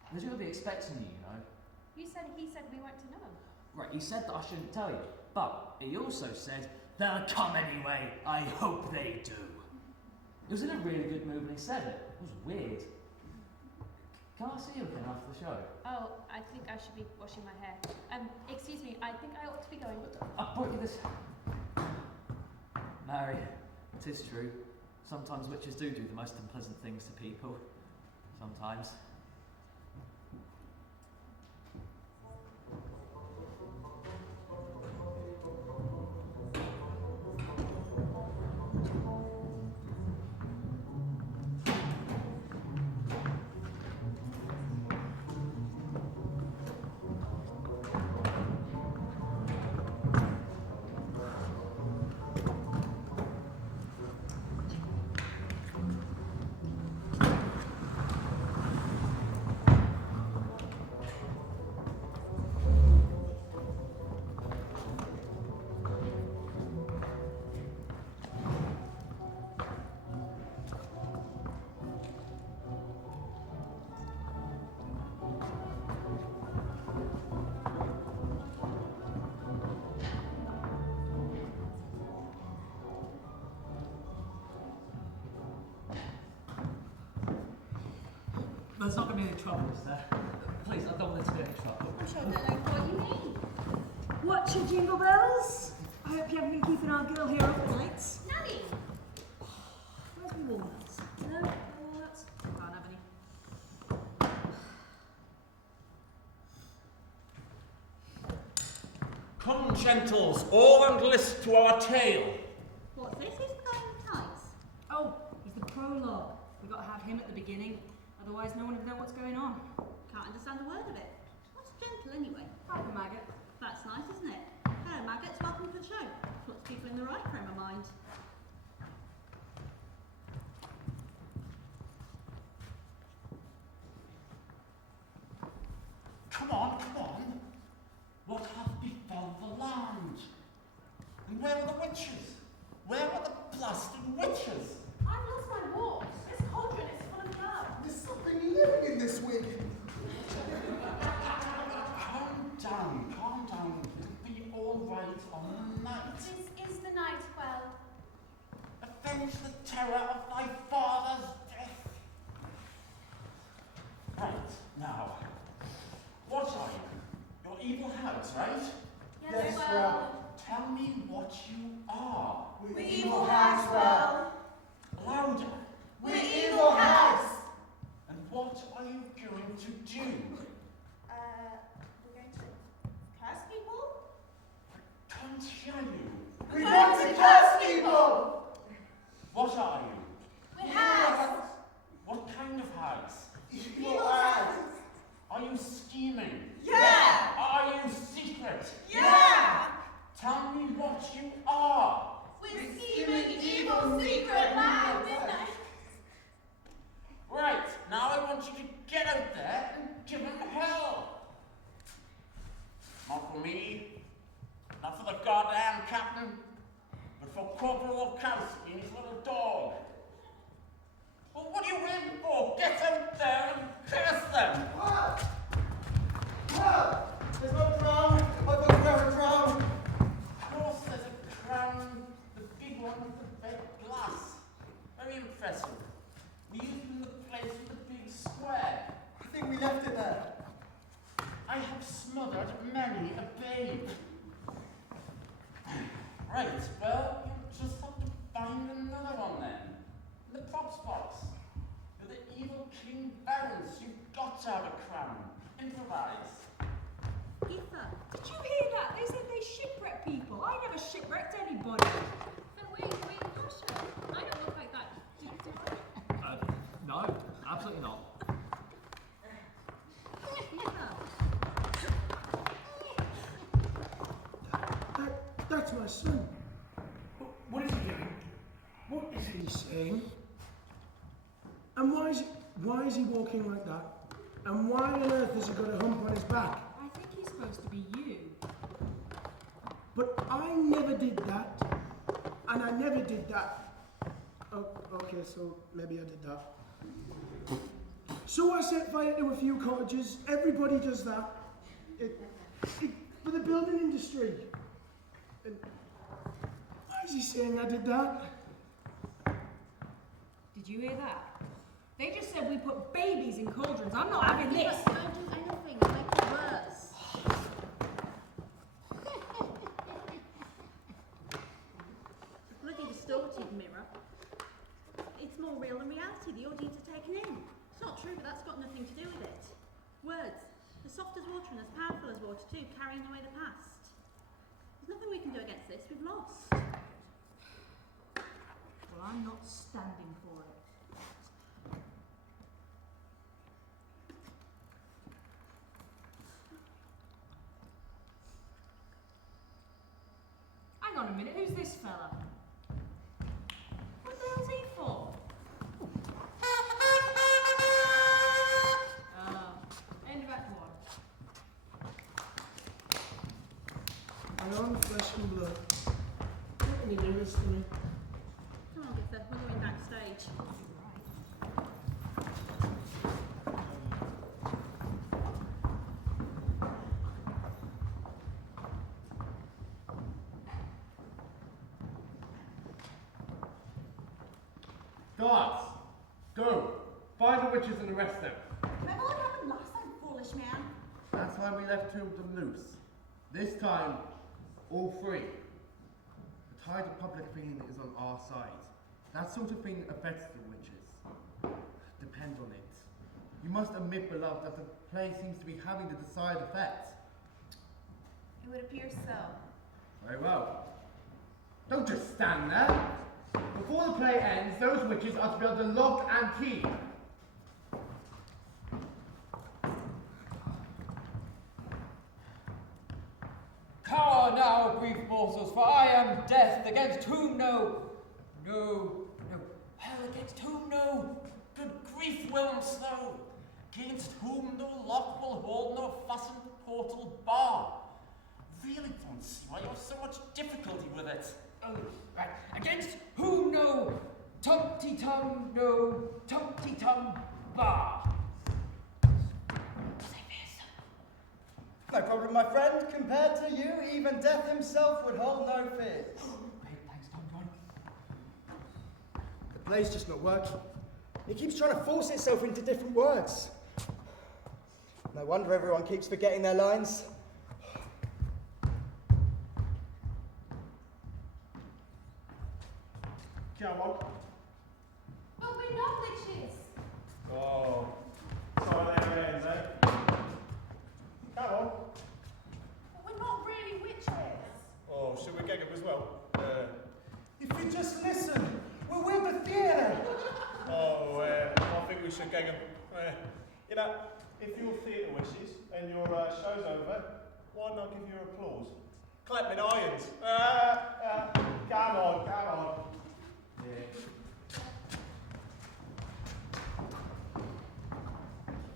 Because you'll be expecting you, you know. He said we weren't to know. Right, he said that I shouldn't tell you. But he also said, they'll come anyway. I hope they do. He was in a really good mood when he said it. It was weird. Can I see you again after the show? Oh, I think I should be washing my hair. Excuse me, I think I ought to be going. I brought you this. Mary, it is true. Sometimes witches do the most unpleasant things to people. Sometimes. There's not going to be any trouble, is there? Please, I don't want there to be any trouble. I'm sure I don't know what you mean. Watch your jingle bells. I hope you haven't been keeping our girl here up at nights. Nanny! Where's my walnuts? No, no walnuts. Can't have any. Come, gentles, all and list to our tale. What's this? Who's the guy in the tights? Oh, he's the prologue. We've got to have him at the beginning. Otherwise, no one would know what's going on. Can't understand a word of it. What's gentle anyway? Like a maggot. That's nice, isn't it? Hello, maggots. Welcome to the show. Puts people in the right frame of mind. Come on, come on. What hath befell the land? And where are the witches? Where are the blasted witches? I've lost my warts. This cauldron is full of blood. There's something living in this wig. Calm down. It'll be all right on the night. This is the night, well. Avenge the terror of thy father's death. Right, now, what are you? You're evil hags, right? Yes, well. Tell me what you are. We're evil hags, well. Louder. We're evil hags. And what are you going to do? We're going to curse people? Can't hear you. We're going to curse people! What are you? We're hags. What kind of hags? Evil hags. Are you scheming? Yeah! Are you secret? Yeah! Tell me what you are. We're scheming evil secret hags. Right, now I want you to get out there and give him hell. Not for me, not for the goddamn captain, but for Corporal Wachowski and his little dog. Well, what are you waiting for? Get out there and curse them! There's no crown. I've got to wear a crown. Of course there's a crown, the big one with the red glass. Very impressive. We used it in the place with the big square. I think we left it there. I have smothered many a babe. Right, well, you'll just have to find another one then. In the props box. You're the evil King Barons. You've got to have a crown. Improvise. Ether. Did you hear that? They said they shipwreck people. I never shipwrecked anybody. But wait, Pasha, I don't look like that. Do I? No, absolutely not. That's my son. What is he doing? What is he saying? And why is he walking like that? And why on earth has he got a hump on his back? I think he's supposed to be you. But I never did that. And I never did that. Oh, okay, so maybe I did that. So I set fire to a few cottages. Everybody does that. For the building industry. And why is he saying I did that? Did you hear that? They just said we put babies in cauldrons. I'm not having this. Don't do anything to make it worse. Bloody distorted mirror. It's more real than reality. The audience are taken in. It's not true, but that's got nothing to do with it. Words. As soft as water and as powerful as water too, carrying away the past. There's nothing we can do against this. We've lost. Well, I'm not standing for it. Hang on a minute, who's this fella? What the hell's he for? End of Act 1. My own flesh and blood. What can you do this to me? Come on, Githa. We're going backstage. Guards, go. Find the witches and arrest them. happened last time, foolish man? That's why we left two of them loose. This time, all three. The tide of public feeling is on our side. That sort of thing affects the witches. Depend on it. You must admit, beloved, that the play seems to be having the desired effect. It would appear so. Very well. Don't just stand there. Before the play ends, those witches are to be under lock and key. Cower now, brief mortals, for I am death, against whom no, hell against whom no. Good grief, Willem Snow! Against whom no lock will hold, no fastened portal bar. Really don't see why you have so much difficulty with it. Oh, right. Against whom no, tum-ti-tum, no, tum-ti-tum bar. No problem, my friend. Compared to you, even death himself would hold no fears. Great, thanks, Tom John. The play's just not working. It keeps trying to force itself into different words. No wonder everyone keeps forgetting their lines. Come on. But we're not witches. Oh, sorry there ends, eh? Come on. But we're not really witches. Oh, should we gag up as well? If you just listen, we're with the theatre. Oh, I think we should gag them. You know, if your theatre wishes and your show's over, why not give you applause? Clap in irons. Come on, come on. Yeah.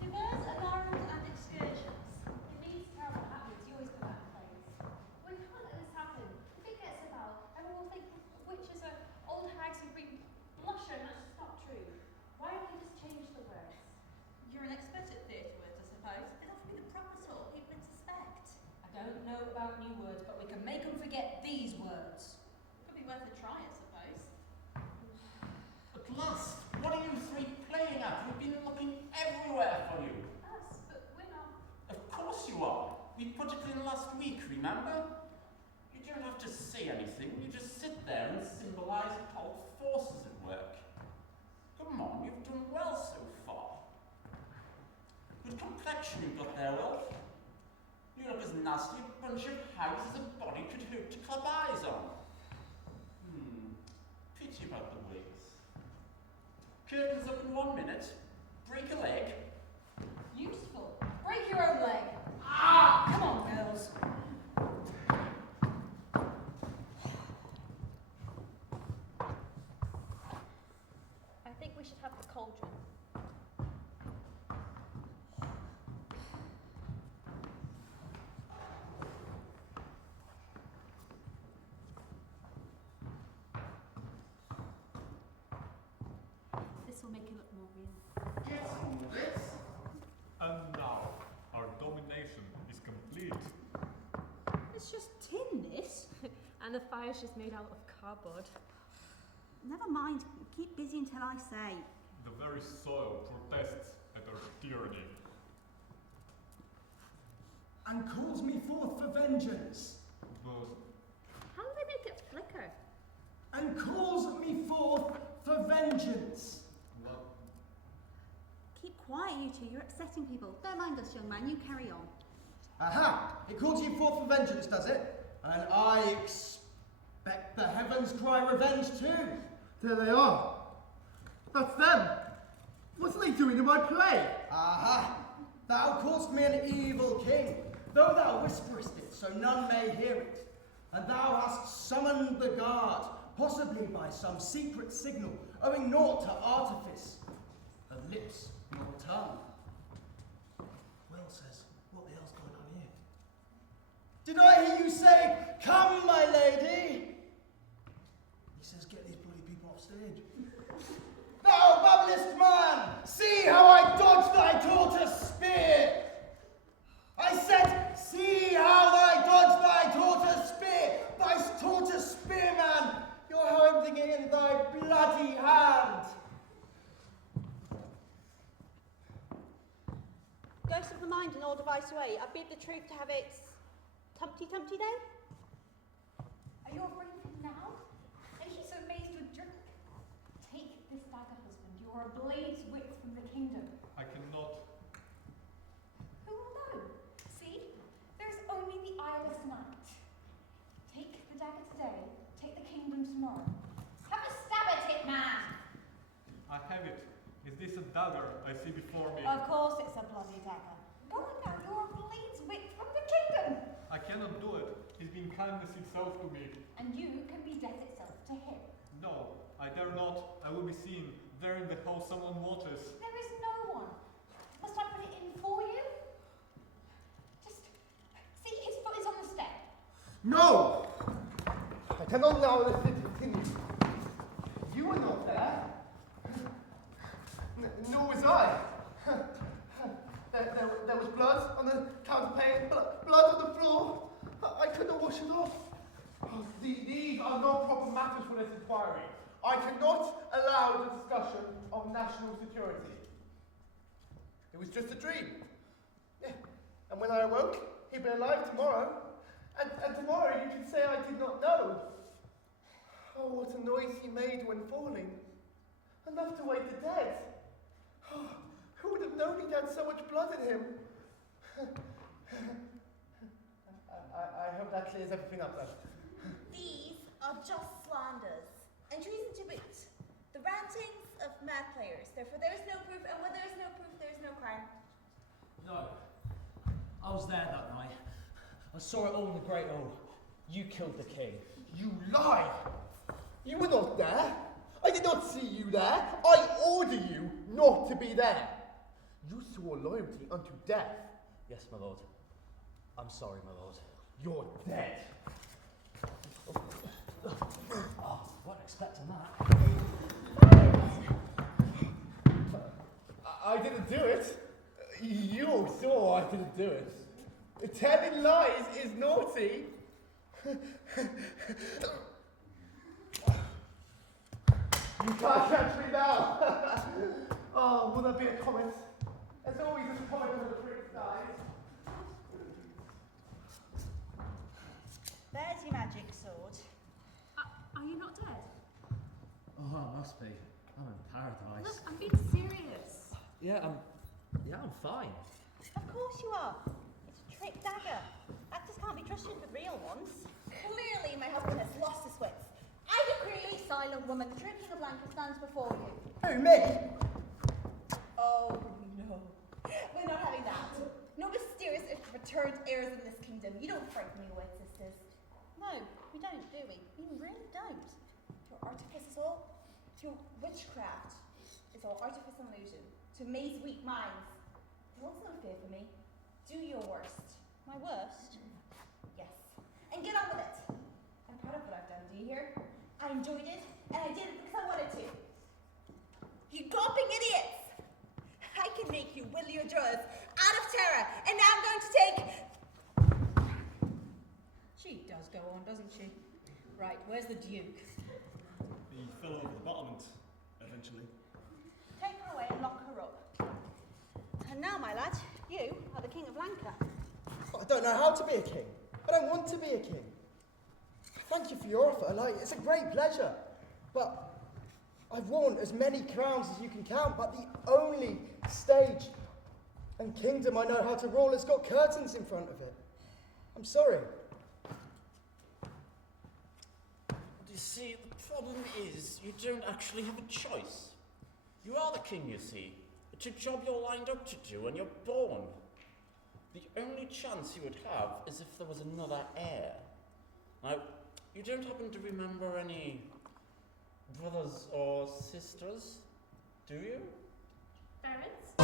Diverse alarms and excursions. In these terrible happenings, you always go back to plays. We can't let this happen. If it gets about, everyone will think witches are old hags who bring blusher, and that's just not true. Why don't we just change the words? You're an expert at theatre words, I suppose. It ought to be the proper sort of people to suspect. I don't know about new words, but we can make them forget these words. Could be worth a try, I suppose. At last, what are you three playing at? We've been looking everywhere for you. Us, but we're not. Of course you are. We put it in last week, remember? You don't have to say anything. You just sit there and symbolize occult forces at work. Come on, you've done well so far. Good complexion you've got there, Wolf. You look as nasty a bunch of hags as a body could hope to clap eyes on. Pity about the wigs. Curtains up in 1 minute. Break a leg. Useful. Break your own leg. Ah! Come on, girls. I think we should have the cauldron. This will make it look more real. Get on with it. And now, our domination is complete. It's just tin, this. And the fire's just made out of cardboard. Never mind. Keep busy until I say. The very soil protests at our tyranny. And calls me forth for vengeance. But How do they make it flicker? And calls me forth for vengeance. what? Keep quiet, you two. You're upsetting people. Don't mind us, young man. You carry on. Aha! It calls you forth for vengeance, does it? And I expect the heavens cry revenge too. There they are. That's them. What are they doing in my play? Aha! Thou callest me an evil king, though thou whisperest it, so none may hear it. And thou hast summoned the guard, possibly by some secret signal, owing naught to artifice of lips nor tongue. Will says, what the hell's going on here? Did I hear you say, "Come, my lady"? He says, get these bloody people off stage. Thou babblest man, see how I dodge thy tortoise spear. I said, see how I dodge thy tortoise spear. Thy tortoise spear, man, you're holding it in thy bloody hand. signed and all devised away, I bid the truth to have its Tumpty Day. Are you afraid of him now? And he's so amazed with drink? Take this dagger, husband. You are a blade's width from the kingdom. I cannot. Who will know? See? There is only the eyeless night. Take the dagger today, take the kingdom tomorrow. Have a stab at it, man! I have it. Is this a dagger I see before me? Of course it's a bloody dagger. Go on now, you are a blade's width from the kingdom! I cannot do it. He's been kindness itself to me. And you can be death itself to him. No, I dare not. I will be seen. There in the hall someone watches. There is no one. Must I put it in for you? Just see, his foot is on the step. No! I cannot allow this to continue. You were not there. Nor was I. There was blood on the counterpane, blood on the floor. I could not wash it off. Oh, these are not proper matters for this inquiry. I cannot allow the discussion of national security. It was just a dream. Yeah. And when I awoke, he'd be alive tomorrow. And tomorrow you can say I did not know. Oh, what a noise he made when falling. Enough to wake the dead. Oh, who would have known he had so much blood in him? I hope that clears everything up then. These are just slanders, and treason to boot. The rantings of mad players. Therefore there is no proof, and where there is no proof, there is no crime. No. I was there that night. I saw it all in the Great Hall. You killed the king. You lie! You were not there. I did not see you there. I order you not to be there. You swore loyalty unto death. Yes, my lord. I'm sorry, my lord. You're dead. Oh, wasn't expecting that. I didn't do it. You saw I didn't do it. Telling lies is naughty. You can't catch me now. Oh, will there be a comment? There's always a comment when the prince dies. There's your magic sword. Are you not dead? Oh, I must be. I'm in paradise. Look, I'm being serious. Yeah, I'm fine. Of course you are. It's a trick dagger. Actors can't be trusted with real ones. Clearly my husband has lost his wits. I decree, silent woman, the true King of Lanka stands before you. Who, me? Oh, no. We're not having that. No mysterious returned heirs in this kingdom. You don't frighten me, Wyrd Sisters. No, we don't, do we? We really don't. Your artifice is all through witchcraft. It's all artifice and illusion to amaze weak minds. There was no fear for me. Do your worst. My worst? Yes. And get on with it. I'm proud of what I've done, do you hear? I enjoyed it, and I did it because I wanted to. You gawping idiots! I can make you whittle your jaws out of terror, and now I'm going to take... She does go on, doesn't she? Right, where's the Duke? He fell over the battlement, eventually. Take her away and lock her up. And now, my lad, you are the King of Lanka. I don't know how to be a king. I don't want to be a king. Thank you for your offer. It's a great pleasure. But I've worn as many crowns as you can count, but the only stage and kingdom I know how to rule has got curtains in front of it. I'm sorry. You see, the problem is you don't actually have a choice. You are the king, you see. It's a job you're lined up to do when you're born. The only chance you would have is if there was another heir. Now, you don't happen to remember any brothers or sisters, do you? Parents?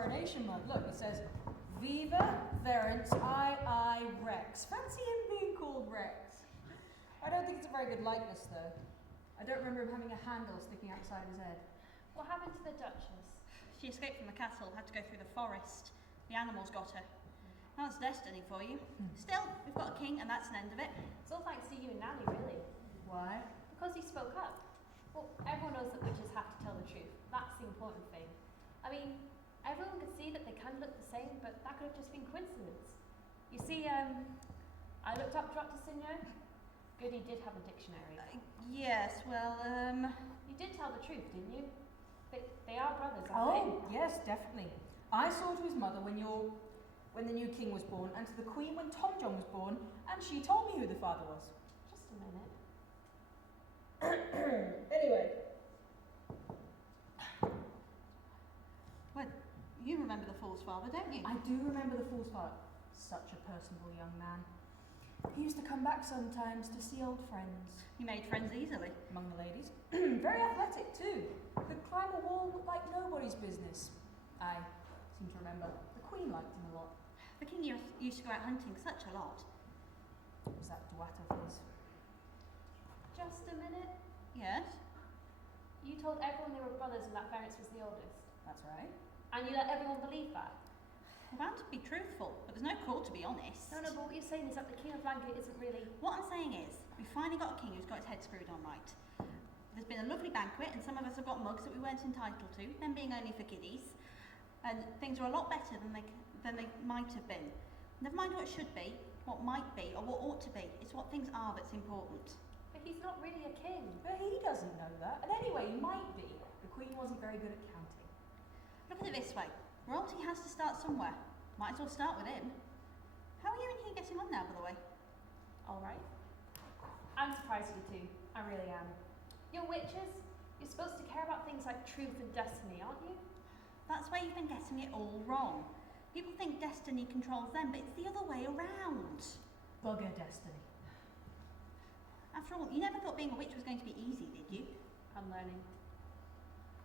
coronation mug. Look, it says, Viva Verence II Rex. Fancy him being called Rex. I don't think it's a very good likeness, though. I don't remember him having a handle sticking outside his head. What happened to the Duchess? She escaped from the castle, had to go through the forest. The animals got her. That's destiny for you. Still, we've got a king, and that's an end of it. It's all thanks to you and Nanny, really. Why? Because you spoke up. Well, everyone knows that witches have to tell the truth. That's the important thing. I mean, everyone could see that they kind of look the same, but that could have just been coincidence. You see, I looked up Dr. Signor. Goody did have a dictionary. Yes, well, You did tell the truth, didn't you? They are brothers, aren't Oh, yes, definitely. I saw to his mother when the new king was born, and to the queen when Tom John was born, and she told me who the father was. Just a minute. Anyway. well, you remember the fool's father, don't you? I do remember the fool's father. Such a personable young man. He used to come back sometimes to see old friends. You made friends easily. Among the ladies. Very athletic, too. Could climb a wall like nobody's business. I seem to remember the queen liked him a lot. The king used to go out hunting such a lot. Was that Dwat of his? Just a minute. Yes? You told everyone they were brothers and that Verence was the oldest. That's right. And you let everyone believe that? We're bound to be truthful, but there's no call to be honest. No, but what you're saying is that the King of Langate isn't really... What I'm saying is, we finally got a king who's got his head screwed on right. There's been a lovely banquet, and some of us have got mugs that we weren't entitled to, them being only for kiddies. And things are a lot better than they might have been. Never mind what should be, what might be, or what ought to be. It's what things are that's important. But he's not really a king. But he doesn't know that. And anyway, he might be. The queen wasn't very good at counting. Look at it this way. Royalty has to start somewhere. Might as well start with him. How are you and he getting on now, by the way? All right. I'm surprised you two. I really am. You're witches. You're supposed to care about things like truth and destiny, aren't you? That's where you've been getting it all wrong. People think destiny controls them, but it's the other way around. Bugger destiny. After all, you never thought being a witch was going to be easy, did you? I'm learning.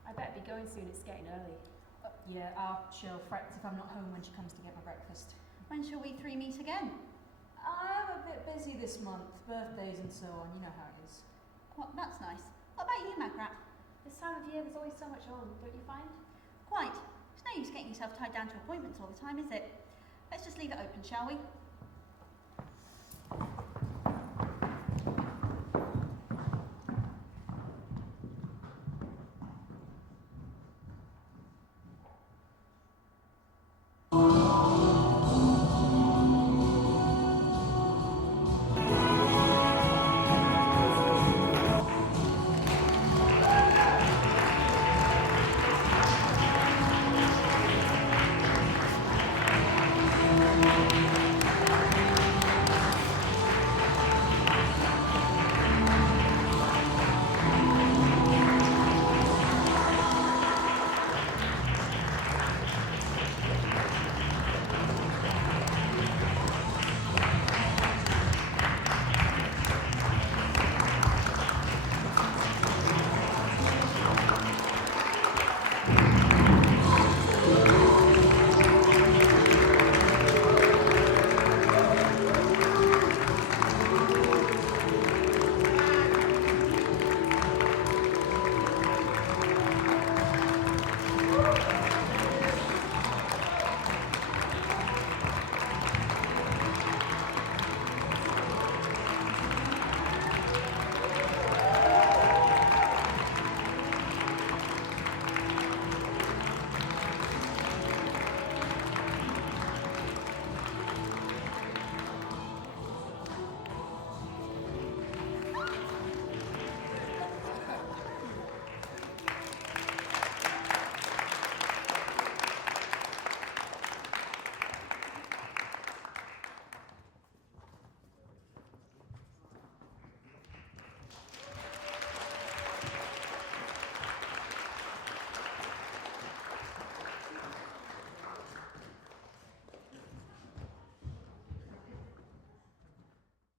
I better be going soon. It's getting early. Yeah, she'll fret if I'm not home when she comes to get my breakfast. When shall we three meet again? I'm a bit busy this month, birthdays and so on, you know how it is. Well, that's nice. What about you, Magrat? This time of year, there's always so much on, don't you find? Quite. It's no use getting yourself tied down to appointments all the time, is it? Let's just leave it open, shall we?